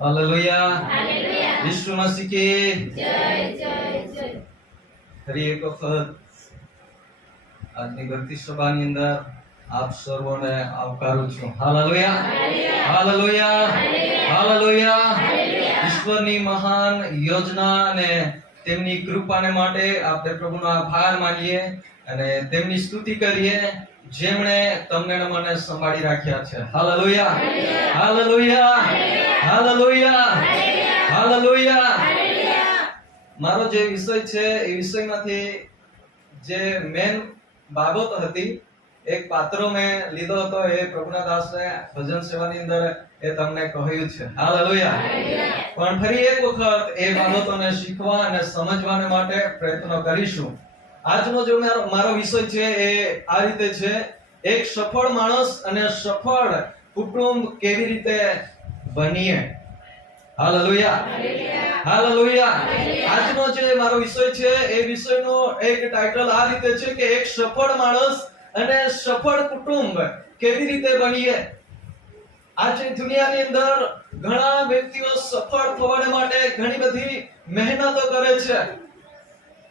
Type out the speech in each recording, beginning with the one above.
Hallelujah. Hallelujah. यीशु मसीह की जय जय जय। ફરી એક વખત આજની ભક્તિ સભાની અંદર આપ સર્વોને આવકારું છું. Hallelujah, hallelujah, hallelujah. ઈશ્વરની મહાન યોજના અને તેમની કૃપાને માટે આપણે પ્રભુનો આભાર માનીએ અને તેમની સ્તુતિ કરીએ જેમણે તમને ને મને સંભાળી રાખ્યા છે. Hallelujah, hallelujah, hallelujah, hallelujah. મારો જે વિષય છે એ વિષયમાંથી જે મેન બાબત હતી એક પાત્ર મેં લીધો હતો એ પ્રભુના દાસે ભજન સેવાની અંદર એ તમને કહ્યું છે. હાલેલુયા. પણ ફરી એક વખત એ બાબતોને શીખવા અને સમજવાને માટે પ્રયત્ન કરીશું. આજનો જો મારો વિષય છે એ આ રીતે છે, એક સફળ માણસ અને સફળ કુટુંબ કેવી રીતે બનીએ. Hallelujah, hallelujah. આજનો જે મારો વિષય છે એ વિષયનો એક ટાઇટલ આ રીતે છે કે એક સફળ માણસ અને સફળ કુટુંબ કેવી રીતે બનીએ. આજે દુનિયાની અંદર ઘણા વ્યક્તિઓ સફળ થવા માટે ઘણી બધી મહેનતો કરે છે,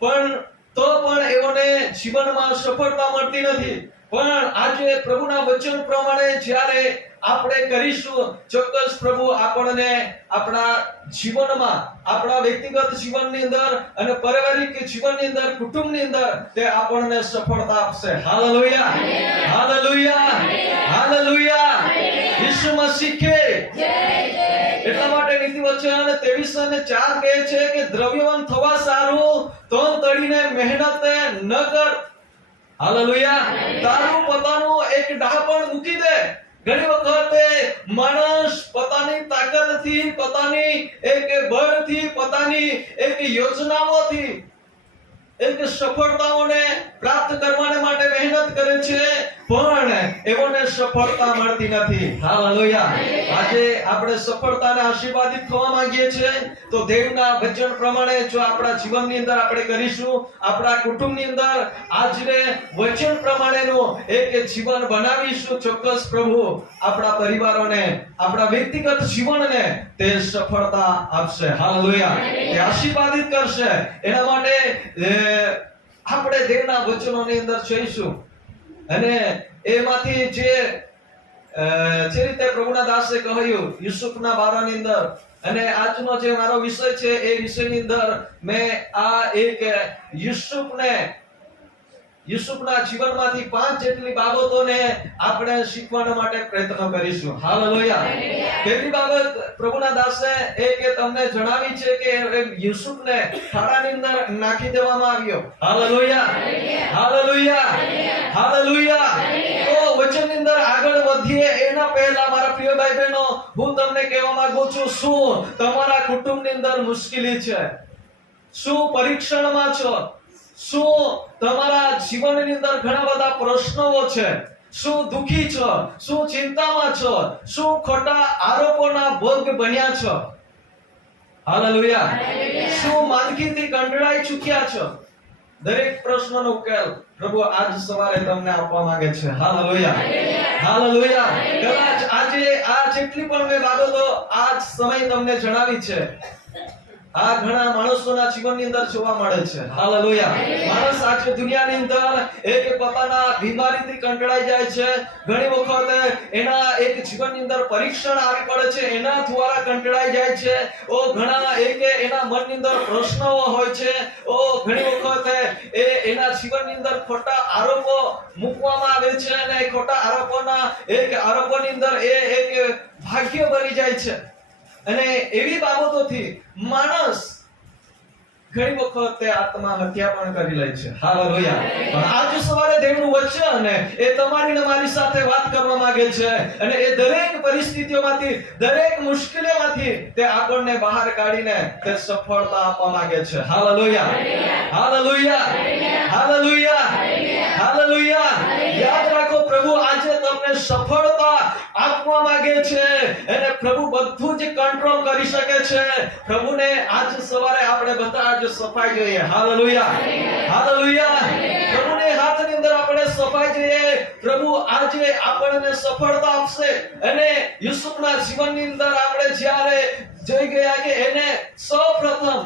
પણ તો પણ એઓને જીવનમાં સફળતા મળતી નથી. પણ આજે પ્રભુના વચન પ્રમાણે જ્યારે આપણે કરીશું, ચોક્કસ પ્રભુ આપણને આપણા જીવનમાં, આપણા વ્યક્તિગત જીવનની અંદર અને પારિવારિક જીવનની અંદર, કુટુંબની અંદર તે આપણને સફળતા આપશે. Hallelujah, hallelujah, hallelujah. Isu Masih કે જય જય. એટલા માટે નીતિ વચન 23:4 કહે છે કે દ્રવ્યવાન થવા સારું તો તળીને મહેનત ન કર. હાલેલુયા. તારું પોતાનું એક ડાપણ મૂકી દે. ઘણી વખત માણસ પોતાની તાકાતથી, પોતાની એક બળથી, પોતાની એક યોજનાઓથી એક સફળતાઓને પ્રાપ્ત કરવા માટે મહેનત કરે છે, પણ એઓને સફળતા મળતી નથી. હાલેલુયા. આજે આપણે સફળતાને આશીર્વાદિત થવા માંગીએ છીએ તો દેવના વચન પ્રમાણે જો આપણા જીવનની અંદર આપણે કરીશું, આપણા કુટુંબની અંદર આજને વચન પ્રમાણેનું એક જીવન બનાવીશું, ચોક્કસ પ્રભુ આપણા પરિવારોને, આપણા વ્યક્તિગત જીવનને તે સફળતા આપશે. હાલેલુયા. તે આશીર્વાદિત કરશે. એના માટે આપણે દેવના વચનોની અંદર જઈશું અને એમાંથી જે રીતે પ્રભુના દાસે કહ્યું યુસુફના બારાની અંદર, અને આજનો જે મારો વિષય છે એ વિષયની અંદર મેં આ એક યુસુફના જીવનમાંથી 5 જેટલી બાબતોને આપણે શીખવા માટે પ્રયત્ન કરીશું. હાલેલુયા. પહેલી બાબત પ્રભુના દાસે એક તમને જણાવી છે કે યુસુફને ખાડાની અંદર નાખી દેવામાં આવ્યો. Hallelujah, hallelujah, hallelujah. તો વચનની અંદર આગળ વધીએ એના પહેલા મારા પ્રિય ભાઈ બહેનો, હું તમને કહેવા માંગુ છું, શું તમારા કુટુંબની અંદર મુશ્કેલી છે? શું પરીક્ષણમાં છો? શું તમારા જીવનની અંદર ઘણા બધા પ્રશ્નો છે? શું દુખી છો? શું ચિંતામાં છો? શું ખોટા આરોપોના ભોગ બન્યા છો? હાલેલુયા. શું માંદગીથી કંટાળી ચૂક્યા છો? દરેક પ્રશ્નનો ઉકેલ પ્રભુ આજ સવારે તમને આપવા માંગે છે. Hallelujah, hallelujah. કદાચ આજે આ જેટલી પણ મેં બાબતો આજ સમય તમને જણાવી છે, આ ઘણા માણસોના જીવનની અંદર જોવા મળે છે. હાલેલુયા. માણસ આજે દુનિયાની અંદર એક પોતાના બીમારીથી કંટાળી જાય છે. ઘણી વખત એના એક જીવનની અંદર પરીક્ષણ આવી પડે છે, એના દ્વારા કંટાળી જાય છે. ઘણા એના મનની અંદર પ્રશ્નો હોય છે. ઘણી વખત એના જીવનની અંદર ખોટા આરોપો મૂકવામાં આવે છે અને ખોટા આરોપોની અંદર એક ભાગ્ય ભરી જાય છે. અને એવી બાબતોથી માણસ ઘણી વખત આત્મહત્યા પણ કરી લે છે. હાલેલુયા. પણ આજે સવારે દેવનું વચન એ તમારી ને મારી સાથે વાત કરવા માંગે છે અને એ દરેક પરિસ્થિતિઓમાંથી, દરેક મુશ્કેલીઓમાંથી તે આપણને બહાર કાઢીને તે સફળતા આપવા માંગે છે. Hallelujah, hallelujah, hallelujah, hallelujah. યાદ રાખો, પ્રભુ આજે તમને સફળતા આપવા માંગે છે અને પ્રભુ બધું જ કંટ્રોલ કરી શકે છે. પ્રભુને આજ સવારે આપણે બધા જ સફાઈ જોઈએ. Hallelujah, hallelujah. પ્રભુને હાથની અંદર આપણે સફાઈ જોઈએ. પ્રભુ આજે આપણને સફળતા આપશે. અને યુસુફના જીવનની અંદર આપણે જ્યારે જોઈ ગયા કે એને સૌપ્રથમ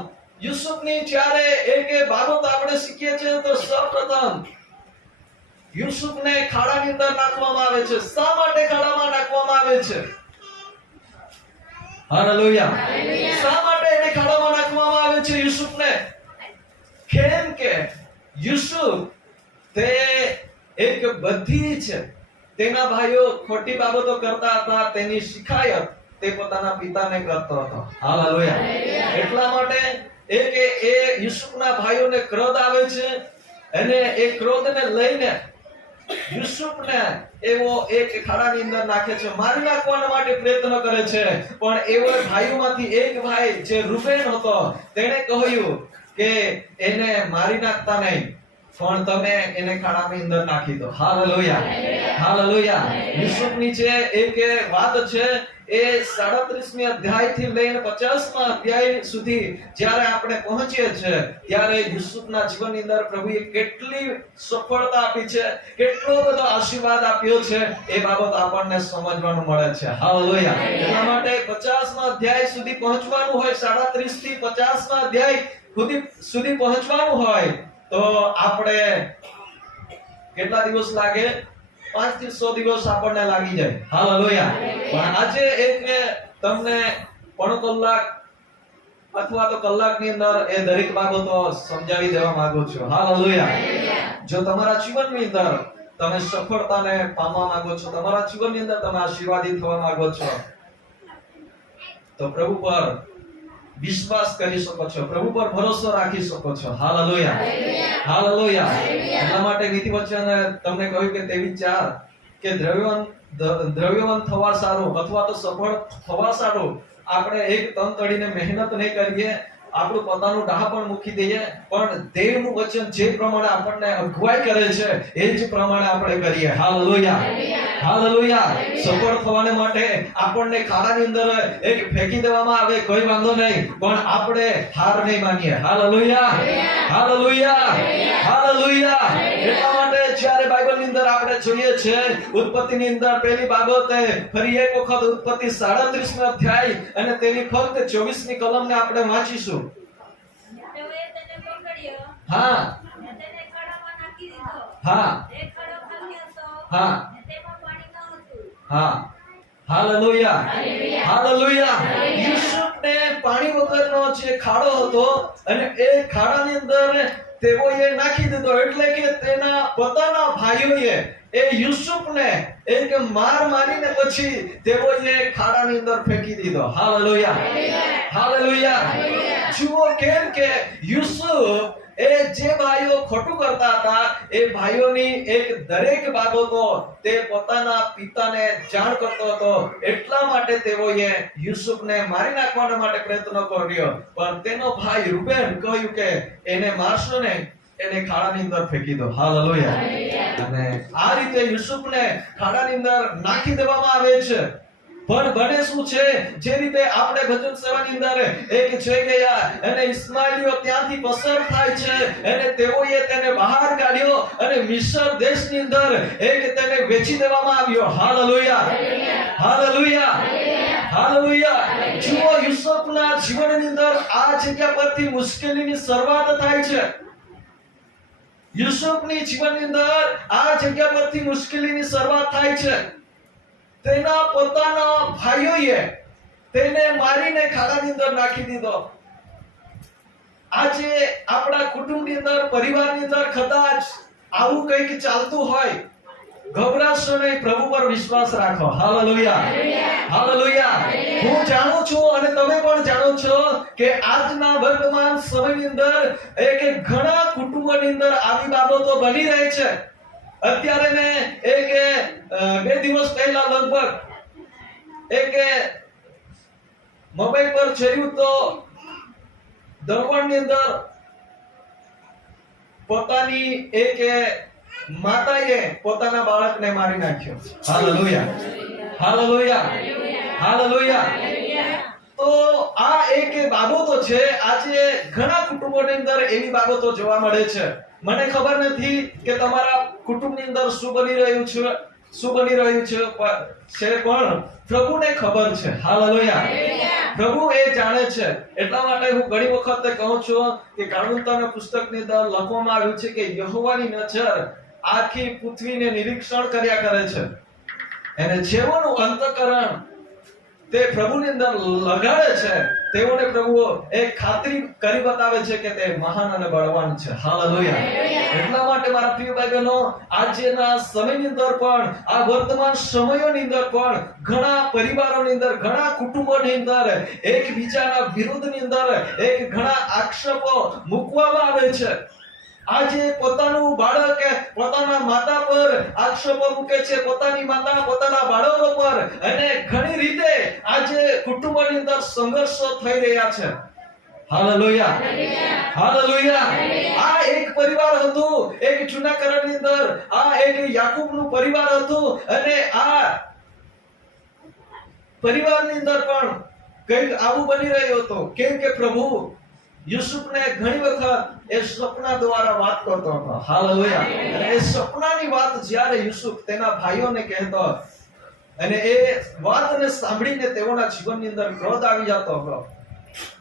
યુસુફની જ્યારે એક બાબત આપણે શીખીએ છીએ તો સૌપ્રથમ યુસુફને ખાડાની અંદર નાખવામાં આવે છે. શા માટે ખાડામાં નાખવામાં આવે છે? હાલેલુયા. શા માટે એને ખાડામાં નાખવામાં આવે છે યુસુફને? કેમ કે યુસુફ તે એક બધી છે તેના ભાઈઓ ખોટી બાબતો કરતા હતા, તેની શિકાયત તે પોતાના પિતાને કરતો હતો. હાલેલુયા. એટલા માટે એ યુસુફના ભાઈઓને ક્રોધ આવે છે અને એ ક્રોધને લઈને યુસુફને એવો એક ખાડાની અંદર નાખે છે, મારી નાખવા માટે પ્રયત્ન કરે છે. પણ એવો ભાઈઓમાંથી એક ભાઈ જે રૂબેન હતો તેણે કહ્યું કે એને મારી નાખતા નહીં, પણ તમે એને ખાડાની અંદર નાખી દો. હાલેલુયા. હાલેલુયા. યુસુફની જે એક વાત છે એ 37મી અધ્યાયથી લઈને 50મા અધ્યાય સુધી જ્યારે આપણે પહોંચીએ છીએ ત્યારે યુસુફના જીવનની અંદર પ્રભુએ કેટલી સફળતા આપી છે, કેટલો બધો આશીર્વાદ આપ્યો છે, એ બાબત આપણને સમજવાનું મળે છે. હાલેલુયા. એટલા માટે 50મા અધ્યાય સુધી પહોંચવાનું હોય, 37 થી 50મા અધ્યાય સુધી પહોંચવાનું હોય તો આપણે કેટલા દિવસ લાગે? 5 થી 100 દિવસ આપણને લાગી જાય. હાલેલુયા. પણ આજે એક તમને પોણો કલાક અથવા તો કલાકની અંદર એ દરેક બાબતો સમજાવી દેવા માંગુ છું. હાલેલુયા. જો તમારા જીવનની અંદર તમે સફળતાને પામવા માંગો છો, તમારા જીવનની અંદર તમે આશીર્વાદિત થવા માંગો છો તો પ્રભુ પર વિશ્વાસ કરી શકો છો, પ્રભુ પર ભરોસો રાખી શકો છો. હાલેલુયા. હાલેલુયા. એટલા માટે નીતિ વચન તમને કહ્યું કે તેવી ચાર કે દ્રવ્યવાન થવા સારું અથવા તો સફળ થવા સારું આપણે એક તન તડીને મહેનત નહીં કરીએ, આપણું પોતાનું ડાહ પણ મૂકી દઈએ, પણ દેવનું વચન જે પ્રમાણે આપણને અગવાઈ કરે છે એ જ પ્રમાણે આપણે કરીએ. હાલેલુયા. હાલેલુયા. સફળ થવાને માટે આપણને ખાડાની અંદર એક ફેંકી દેવામાં આવે કોઈ વાંધો નહીં, પણ આપણે હાર નહીં માનીએ. હાલેલુયા. હાલેલુયા. હાલેલુયા. એટલા માટે જ્યારે બાઇબલની અંદર આપણે જોઈએ છે ઉત્પત્તિની અંદર પહેલી બાબત ફરી એક વખત ઉત્પત્તિ 37નો અધ્યાય અને તેની ફક્ત 24મી કલમને આપણે વાંચીશું. હા. હા. હા. હા. હાલેલુયા. હાલેલુયા. યુસુફને પાણી વગરનો જે ખાડો હતો અને એ ખાડાની અંદર તેઓએ નાખી દીધો, એટલે કે તેના પોતાના ભાઈઓએ એ યુસુફને એક માર મારીને પછી તેઓએ ખાડાની અંદર ફેંકી દીધો. હાલેલુયા. હાલેલુયા. જુઓ કેમ કે યુસુફ એ જે ભાઈઓ ખોટું કરતા હતા એ ભાઈઓની એક દરેક બાબતો તે પોતાના પિતાને જાણ કરતો હતો, એટલા માટે તેઓએ યુસુફને મારી નાખવા માટે પ્રયત્ન કર્યો. પણ તેનો ભાઈ રૂબેન કહ્યું કે એને મારશો ને, એને ખાડાની અંદર ફેંકી દો. હાલેલુયા. અને આ રીતે યુસુફને ખાડાની અંદર નાખી દેવામાં આવે છે. પણ બને શું છે, જે રીતે આપણે ભજન સેવાની અંદર એક જોઈ ગયા અને ઇસ્માઈલીઓ ત્યાંથી પસાર થાય છે અને તેઓએ તેને બહાર કાઢ્યો અને મિસ્ર દેશની અંદર એક તેને વેચી દેવામાં આવ્યો. હાલેલુયા. હાલેલુયા. હાલેલુયા. જુઓ યુસુફના જીવનની અંદર આ જગ્યા પરથી મુશ્કેલીની શરૂઆત થાય છે. યુસુફની જીવનની અંદર આ જગ્યા પરથી મુશ્કેલીની શરૂઆત થાય છે. તેના પોતાના ભાઈઓએ તેને મારીને ખાડાની અંદર નાખી દીધો. આજે આપણા કુટુંબની અંદર, પરિવારની અંદર કદાચ આવું કંઈક ચાલતું હોય, ગભરાશો નહીં, પ્રભુ પર વિશ્વાસ રાખો. હાલેલુયા. હાલેલુયા. હું જાણું છું અને તમે પણ જાણો છો કે આજના વર્તમાન સમયની અંદર એક ઘણા કુટુંબોની અંદર આવી બાબતો બની રહી છે. અત્યારે મેં એક 2 દિવસ પહેલા લગભગ એક મોબાઈલ પર જોયું તો દરબારની અંદર પોતાની એક માતાએ પોતાના બાળકને મારી નાખ્યો. હાલેલુયા. હાલેલુયા. હાલેલુયા. તો આ એક બાબતો છે. આજે ઘણા કુટુંબોની અંદર એવી બાબતો જોવા મળે છે. મને ખબર નથી કે તમારા કુટુંબની અંદર શું બની રહ્યું છે, શું બની રહ્યું છે, પણ પ્રભુને ખબર છે. હાલેલુયા. પ્રભુ એ જાણે છે. એટલા માટે હું ઘણી વખત કહું છું કે કાળુંતાના પુસ્તકની અંદર લખવામાં આવ્યું છે કે યહોવાની નજર આખી પૃથ્વીને નિરીક્ષણ કર્યા કરે છે અને જેઓનું અંતકરણ તે પ્રભુની અંદર લગાડે છે તેઓને પ્રભુ એક ખાતરી કરી બતાવે છે કે તે મહાન અને બળવાન છે. હાલેલુયા. એટલા માટે મારા પ્રિય ભાઈ બહેનો, આજના સમયની અંદર પણ, આ વર્તમાન સમયોની અંદર પણ ઘણા પરિવારોની અંદર, ઘણા કુટુંબોની અંદર એકબીજાના વિરુદ્ધની અંદર ઘણા આક્ષેપો મૂકવામાં આવે છે. આજે પોતાનું બાળક પોતાના માતા પર આક્ષેપો મૂકે છે, પોતાની માતા પોતાના બાળકો પર, અને ઘણી રીતે આજે કુટુંબોની અંદર સંઘર્ષો થઈ રહ્યા છે. હાલેલુયા. હાલેલુયા. આ એક પરિવાર હતું, એક જૂના કરારની અંદર આ એક યાકૂબનું પરિવાર હતું, અને આ પરિવારની અંદર પણ કંઈક આવું બની રહ્યું હતું. કેમ કે પ્રભુ યુસુફને ઘણી વખત એ સપના દ્વારા વાત કરતો હતો. હાલેલુયા. અને એ સપનાની વાત જ્યારે યુસુફ તેના ભાઈઓને કહેતો અને એ વાતને સાંભળીને તેઓના જીવનની અંદર ક્રોધ આવી જતો હતો.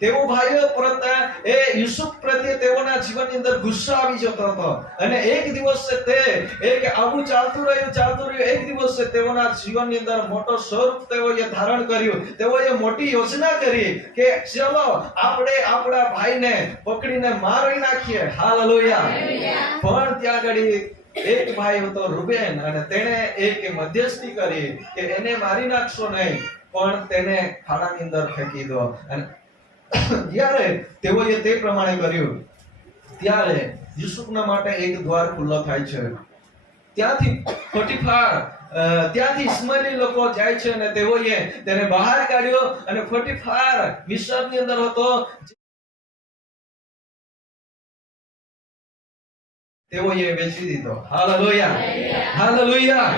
તેઓ ભાઈઓ પ્રત્યે એ યુસુફ પ્રત્યે તેઓના જીવનની અંદર ગુસ્સો આવી જતો હતો. અને એક દિવસ તે એક આવું ચાલતું રહ્યું. એક દિવસ તેઓના જીવનની અંદર મોટો સ્વરૂપ તેઓએ ધારણ કર્યું. તેઓએ મોટી યોજના કરી કે ચલો આપણે આપણા ભાઈને પકડીને મારી નાખીએ. હાલેલુયા. પણ ત્યાં આગળ એક ભાઈ હતો રૂબેન, અને તેણે એક મધ્યસ્થી કરી કે એને મારી નાખશો નહીં, પણ તેને ખાડાની અંદર ફેંકી દો. અને જ્યારે તેઓએ તે પ્રમાણે કર્યું ત્યારે યુસુફના માટે એક દ્વાર ખુલ્લો થાય છે. ત્યાંથી ત્યાંથી ઇસ્માઇલી લોકો જાય છે અને તેઓએ તેને બહાર કાઢ્યો, અને પોટીફાર મિસ્રની અંદર હતો. તેઓએ વેચી દીધો. હાલેલુયા. હાલેલુયા.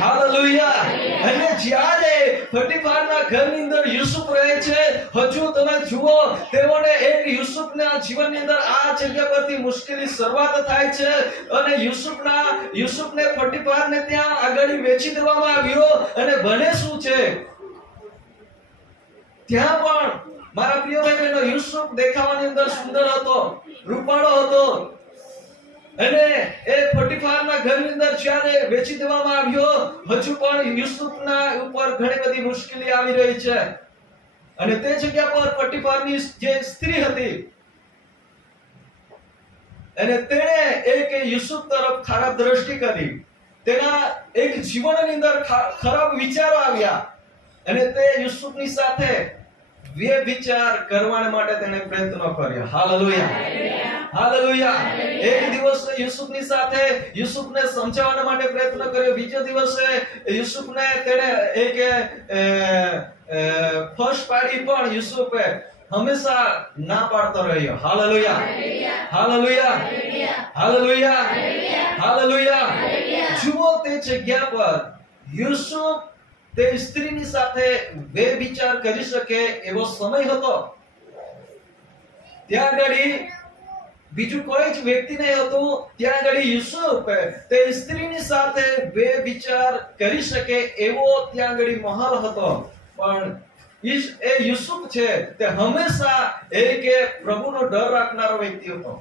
હાલેલુયા. અને જ્યારે પોટીફારના ઘરની અંદર યુસુફ રહે છે, હજુ તમે જુઓ તેઓને એક યુસુફના જીવનની અંદર આ જગ્યા પરથી મુશ્કેલી શરૂઆત થાય છે, અને યુસુફને પોટીફારને ત્યાં આગળ વેચી દેવામાં આવ્યો. અને બને શું છે, ત્યાં પણ મારા પ્રિય ભાઈ બહેનો, યુસુફ દેખાવાની અંદર સુંદર હતો, રૂપાળો હતો, અને એ પોટીફારના ઘરની અંદર જ્યારે વેચી દેવામાં આવ્યો, હજુ પણ યુસુફના ઉપર ઘણી બધી મુશ્કેલી આવી રહી છે. અને તે જગ્યા પર પોટીફારની જે સ્ત્રી હતી, અને તેણે એક યુસુફ તરફ ખરાબ દ્રષ્ટિ કરી. તેના એક જીવનની અંદર ખરાબ વિચારો આવ્યા, અને તે યુસુફની સાથે વ્યભિચાર કરવા માટે તેને પ્રયત્નો કર્યો. હાલેલુયા. હાલેલુયા. એક દિવસ યુસુફની સાથે યુસુફને સમજાવવા માટે પ્રયત્ન કર્યો. બીજો દિવસે યુસુફને તેણે એક ફર્સ્ટ પાડી, પણ યુસુફે હંમેશા ના પાડતો રહ્યો. હાલેલુયા. હાલેલુયા. હાલેલુયા. હાલેલુયા. જુઓ તે જગ્યા પર યુસુફ તે સ્ત્રીની સાથે વ્યભિચાર કરી શકે એવો સમય હતો. ત્યાં આગળ બીજું કોઈ જ વ્યક્તિ નહીં હતું. ત્યાં આગળ યુસુફ તે સ્ત્રીની સાથે વ્યભિચાર કરી શકે એવો ત્યાં આગળ માહોલ હતો. પણ એ યુસુફ છે તે હંમેશા એક પ્રભુનો ડર રાખનારો વ્યક્તિ હતો.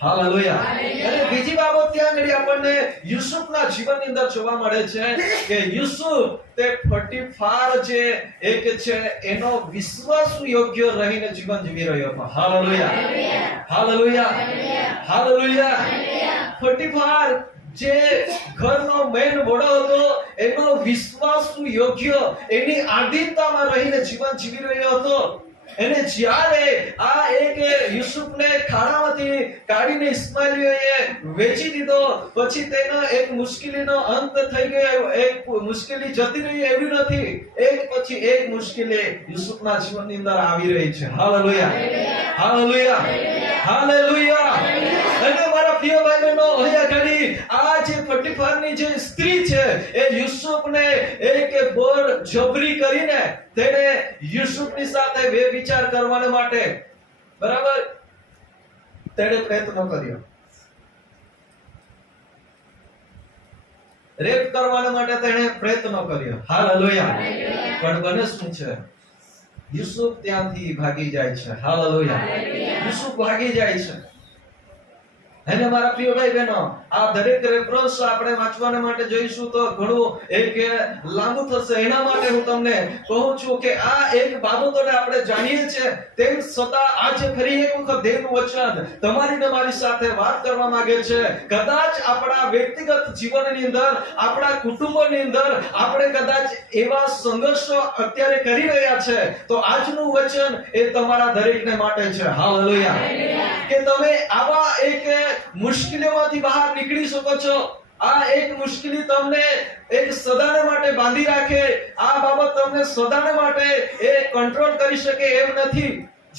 હાલેલુયા. અને બીજી બાબત ત્યાં આગળ આપણને યુસુફના જીવનની અંદર જોવા મળે છે કે યુસુફ તે પોટીફાર જે એક છે એનો વિશ્વાસુ યોગ્ય રહીને જીવન જીવી રહ્યો હતો. હાલેલુયા. હાલેલુયા. હાલેલુયા. પોટીફાર જે ઘરનો મેન વડો હતો, એનો વિશ્વાસુ યોગ્ય એની આધીનતામાં રહીને જીવન જીવી રહ્યો હતો. અને જ્યારે આ એક યુસુફને ખાડામાંથી કાઢીને ઇસ્માઇલીઓએ વેચી દીધો, પછી તેનો એક મુશ્કેલીનો અંત થઈ ગયો. એક મુશ્કેલી જતી રહી એવી નથી, એક પછી એક મુશ્કેલી યુસુફના જીવનની અંદર આવી રહી છે. હાલેલુયા. હાલેલુયા. હાલેલુયા. અને મારા પ્રિય ભાઈ બહેનો, અહીંયા ઘડી આ જે પોટીફારની જે સ્ત્રી છે એ યુસુફને એક બોર જબરી કરીને તેને યુસુફની સાથે વ્યભિચાર કરવા માટે બરાબર તેણે પ્રયત્ન કર્યો. રેપ કરવા માટે તેણે પ્રયત્ન કર્યો. હાલેલુયા. પણ બને શું છે, યુસુફ ત્યાંથી ભાગી જાય છે. હાલેલુયા. યુસુફ ભાગી જાય છે. અને મારા પ્રિય ભાઈ બહેનો, આ દરેક રેફરન્સ આપણે વાંચવાને માટે જઈશું તો ઘણું એક લાંબુ થશે. એના માટે હું તમને કહું છું કે આ એક બાબતોને આપણે જાણીએ છીએ, તેમ છતાં આજે ફરી એક વખત દેવનું વચન તમારી ને મારી સાથે વાત કરવા માંગે છે. કદાચ આપણા વ્યક્તિગત જીવનની અંદર, આપણા કુટુંબની અંદર આપણે કદાચ એવા સંઘર્ષો અત્યારે કરી રહ્યા છે, તો આજનું વચન એ તમારા દરેકને માટે છે. હાલેલુયા. કે તમે આવા એક મુશ્કેલીઓમાંથી બહાર નીકળી શકો છો. આ એક મુશ્કેલી તમને એક સદાને માટે બાંધી રાખે, આ બાબત તમને સદાને માટે એ કંટ્રોલ કરી શકે એમ નથી.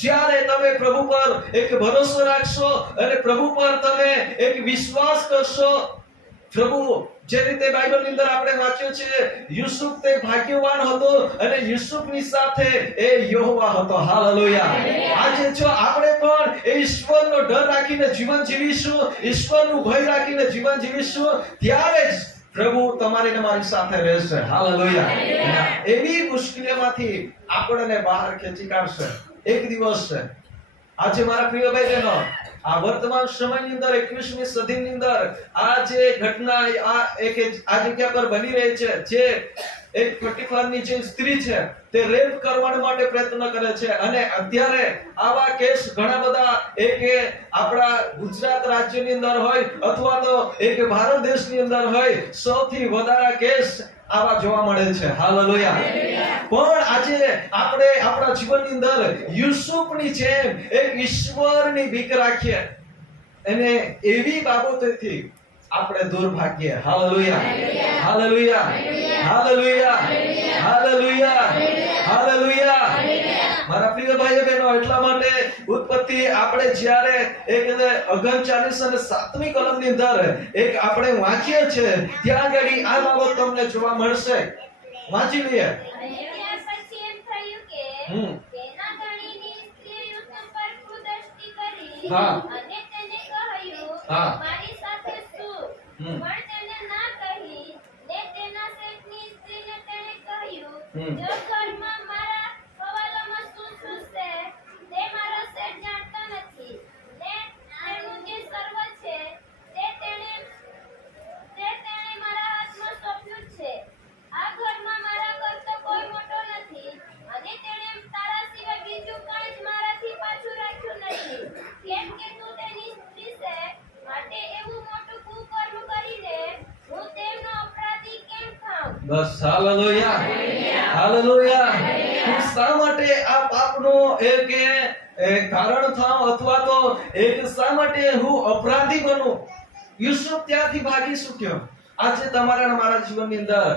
જ્યારે તમે પ્રભુ પર એક ભરોસો રાખશો અને પ્રભુ પર તમે એક વિશ્વાસ કરશો, પ્રભુ જે રીતે બાઇબલની અંદર આપણે વાંચ્યું છે, યુસુફ તે ભાગ્યવાન હતો અને યુસુફની સાથે એ યહોવા હતો. હાલેલુયા. આજે જો આપણે પણ એ ઈશ્વરનો ડર રાખીને જીવન જીવીશું, ઈશ્વરનું ભય રાખીને જીવન જીવીશું, ત્યારે જ પ્રભુ તમારી ને મારી સાથે રહેશે. હાલેલુયા. એવી મુશ્કેલીઓમાંથી આપણને બહાર ખેંચી કાઢશે. એક દિવસ છે આજે મારા પ્રિય ભાઈ બહેનો, આ વર્તમાન સમયની અંદર 21મી સદીની અંદર આ જે ઘટના આ જગ્યા પર બની રહી છે, જે એક પોટીફારની જે સ્ત્રી છે તે રેપ કરવા માટે પ્રયત્ન કરે છે, અને અત્યારે આવા કેસ ઘણા બધા એક આપણા ગુજરાત રાજ્યની અંદર હોય અથવા તો એક ભારત દેશની અંદર હોય, સૌથી વધારે કેસ આવા જોવા મળે છે. હાલેલુયા. પણ આજે આપણે આપણા જીવનની અંદર યુસુફની જેમ એક ઈશ્વરની બીક રાખીએ અને એવી બાબતોથી આપણે દૂર ભાગીએ. Hallelujah. Hallelujah. Hallelujah. Hallelujah. Hallelujah. મારા પ્રિય ભાઈઓ બહેનો, એટલા માટે ઉત્પત્તિ આપણે જ્યારે એક 39 અને 7મી કલમની અંદર એક આપણે વાંચીએ છીએ, ત્યાં આગળ આ બાબત તમને જોવા મળશે. વાંચી લઈએ. અને ત્યાર પછી એમ થયું કે તેના ધણીની સ્ત્રીએ યુસુફ પર કુદૃષ્ટિ કરી અને તેને કહ્યું, મારી સાથે સૂત. પણ તેને ના કહી. ને તેના શેઠની સ્ત્રીને તેણે કહ્યું, જો ઘરમાં મારા હવાલામાં શું શું છે તે મારો શેઠ જાણતો નથી, ને તેનું જે સર્વ છે તે તેણે મારા હાથમાં સોંપ્યું છે. આ ઘરમાં મારા કરતો કોઈ મોટો નથી, અને તેણે તારા સિવાય બીજું કાંઈ જ મારાથી પાછું રાખ્યું નથી. કેમ કે તું તેની સ્ત્રી છે, માટે એવું મોટું કુકર્મ કરીને હું તેમનો અપરાધી કેમ થાઉં? બસ. હાલેલુયા. હાલેલુયા. હું શા માટે આ પાપનો એક કારણ થાઉં, અથવા તો એક શા માટે હું અપરાધી બનું? યુસુફ ત્યાંથી ભાગી છૂટ્યો. આજે તમારા અને મારા જીવનની અંદર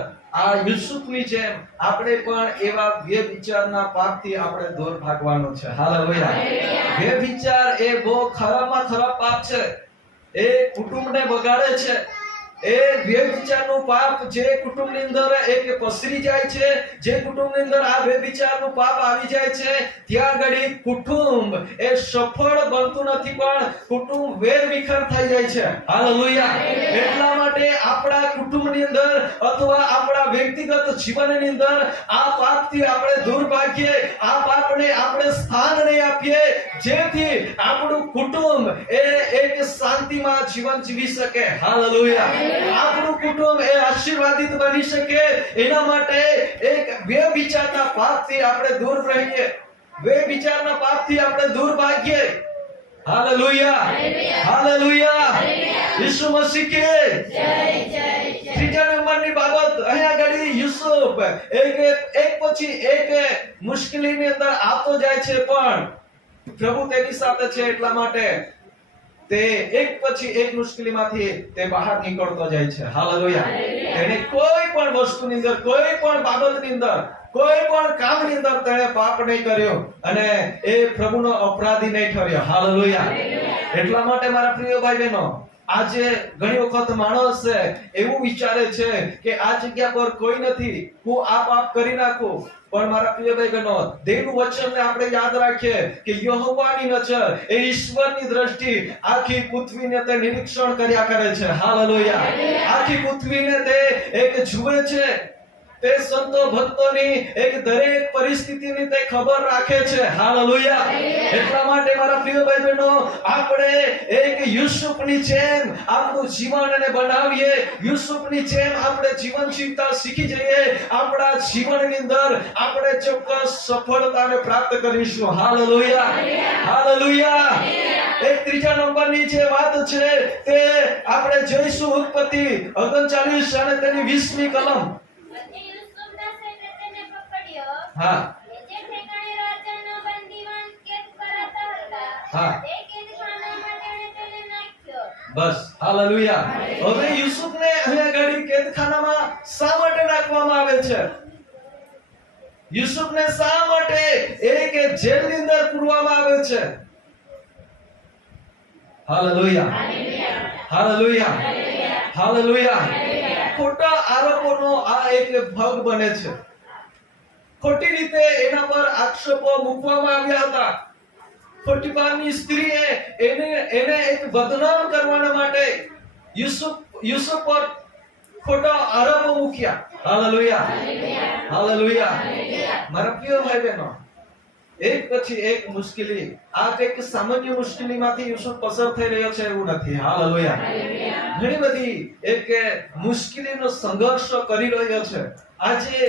આ યુસુફની જેમ આપણે પણ એવા વ્યભિચારના પાપથી આપણે દૂર ભાગવાનું છે. હાલેલુયા. વ્યભિચાર એ બહુ ખરાબમાં ખરાબ પાપ છે. એ કુટુંબને બગાડે છે. એ વ્યભિચારનું પાપ જે કુટુંબની અંદર એક પસરી જાય છે, જે કુટુંબની અંદર આ વ્યભિચારનું પાપ આવી જાય છે, ત્યાં આગળ કુટુંબ એ સફળ બનતું નથી, પણ કુટુંબ વેરવિખેર થઈ જાય છે. હાલેલુયા. એટલા માટે આપણા કુટુંબની અંદર અથવા આપણા વ્યક્તિગત જીવનની અંદર આ પાપથી આપણે દૂર ભાગીએ, આ પાપને આપણે સ્થાન નહીં આપીએ, જેથી આપણું કુટુંબ એ એક શાંતિમાં જીવન જીવી શકે. હાલેલુયા. આપણું કુટુંબ એ આશીર્વાદિત બની શકે, એના માટે એક વ્યભિચારના પાપથી આપણે દૂર રહીએ, વ્યભિચારના પાપથી આપણે દૂર ભાગીએ. હાલેલુયા. હાલેલુયા. ઈસુ મસીહ કે જય. ત્રીજા નંબરની બાબત અહીંયા આગળ યુસુફ એક પછી એક મુશ્કેલીની અંદર આવતો જાય છે, પણ પ્રભુ તેની સાથે છે, એટલા માટે તે એક પછી એક મુશ્કેલીમાંથી તે બહાર નીકળતો જાય છે. હાલેલુયા. તેને કોઈ પણ વસ્તુની અંદર, કોઈ પણ બાબતની અંદર, કોઈ પણ કામની અંદર તેણે પાપ નહીં કર્યો અને એ પ્રભુનો અપરાધી નહીં ઠર્યો. હાલેલુયા. એટલા માટે મારા પ્રિય ભાઈ બહેનો, આજે ઘણી વખત માણસ એવું વિચારે છે કે આ જગ્યા પર કોઈ નથી, હું આ પાપ કરી નાખું. પણ મારા પ્રિય ભાઈ બહેનો, દેવનું વચનને આપણે યાદ રાખીએ કે યહોવાની નજર એ ઈશ્વરની દ્રષ્ટિ આખી પૃથ્વીને તે નિરીક્ષણ કર્યા કરે છે. હાલેલુયા. આખી પૃથ્વીને તે એક જુએ છે. તે સંતો ભક્તોની એક દરેક પરિસ્થિતિની તે ખબર રાખે છે. હાલેલુયા. એટલા માટે મારા પ્રિય ભાઈ બહેનો, આપણે એક યુસુફની જેમ આપણું જીવન અને બનાવીએ. યુસુફની જેમ આપણે જીવન જીવતા શીખી જઈએ. આપણા જીવનની અંદર આપણે ચોક્કસ સફળતાને પ્રાપ્ત કરીશું. હાલેલુયા. હાલેલુયા. એક ત્રીજા નંબરની જે વાત છે તે આપણે જોઈશું ઉત્પત્તિ 39 અને તેની 20મી કલમ. અને યુસુફના સેને તેને પકડ્યો. હા. જે ઠેકાણે રાજાનો બંદીવાન કેદ કરાતા હતા. હા. તે કેદખાનામાં તેણે તેને નાખ્યો. બસ. હાલેલુયા. હવે યુસુફને અહીંયા ઘડી કેદખાનામાં શા માટે નાખવામાં આવે છે? યુસુફને શા માટે એક જેલની અંદર પૂરવામાં આવે છે? હાલેલુયા. હાલેલુયા. હાલેલુયા. ખોટા આરોપોનો આ એક ભાગ બને છે. ખોટી રીતે એના પર આક્ષેપો મૂકવામાં આવ્યા હતા. પોટીફારની સ્ત્રીએ એને એક બદનામ કરવાના માટે યુસુફ પર ખોટા આરોપો મૂક્યા. હાલેલુયા. હાલેલુયા. મારા પ્રિય ભાઈ બહેનો, એક પછી એક મુશ્કેલી, આ કંઈક સામાન્ય મુશ્કેલીમાંથી યુસુફ પસાર થઈ રહ્યો છે એવું નથી. હાલેલુયા. ઘણી બધી એક મુશ્કેલીનો સંઘર્ષ કરી રહ્યો છે. આજે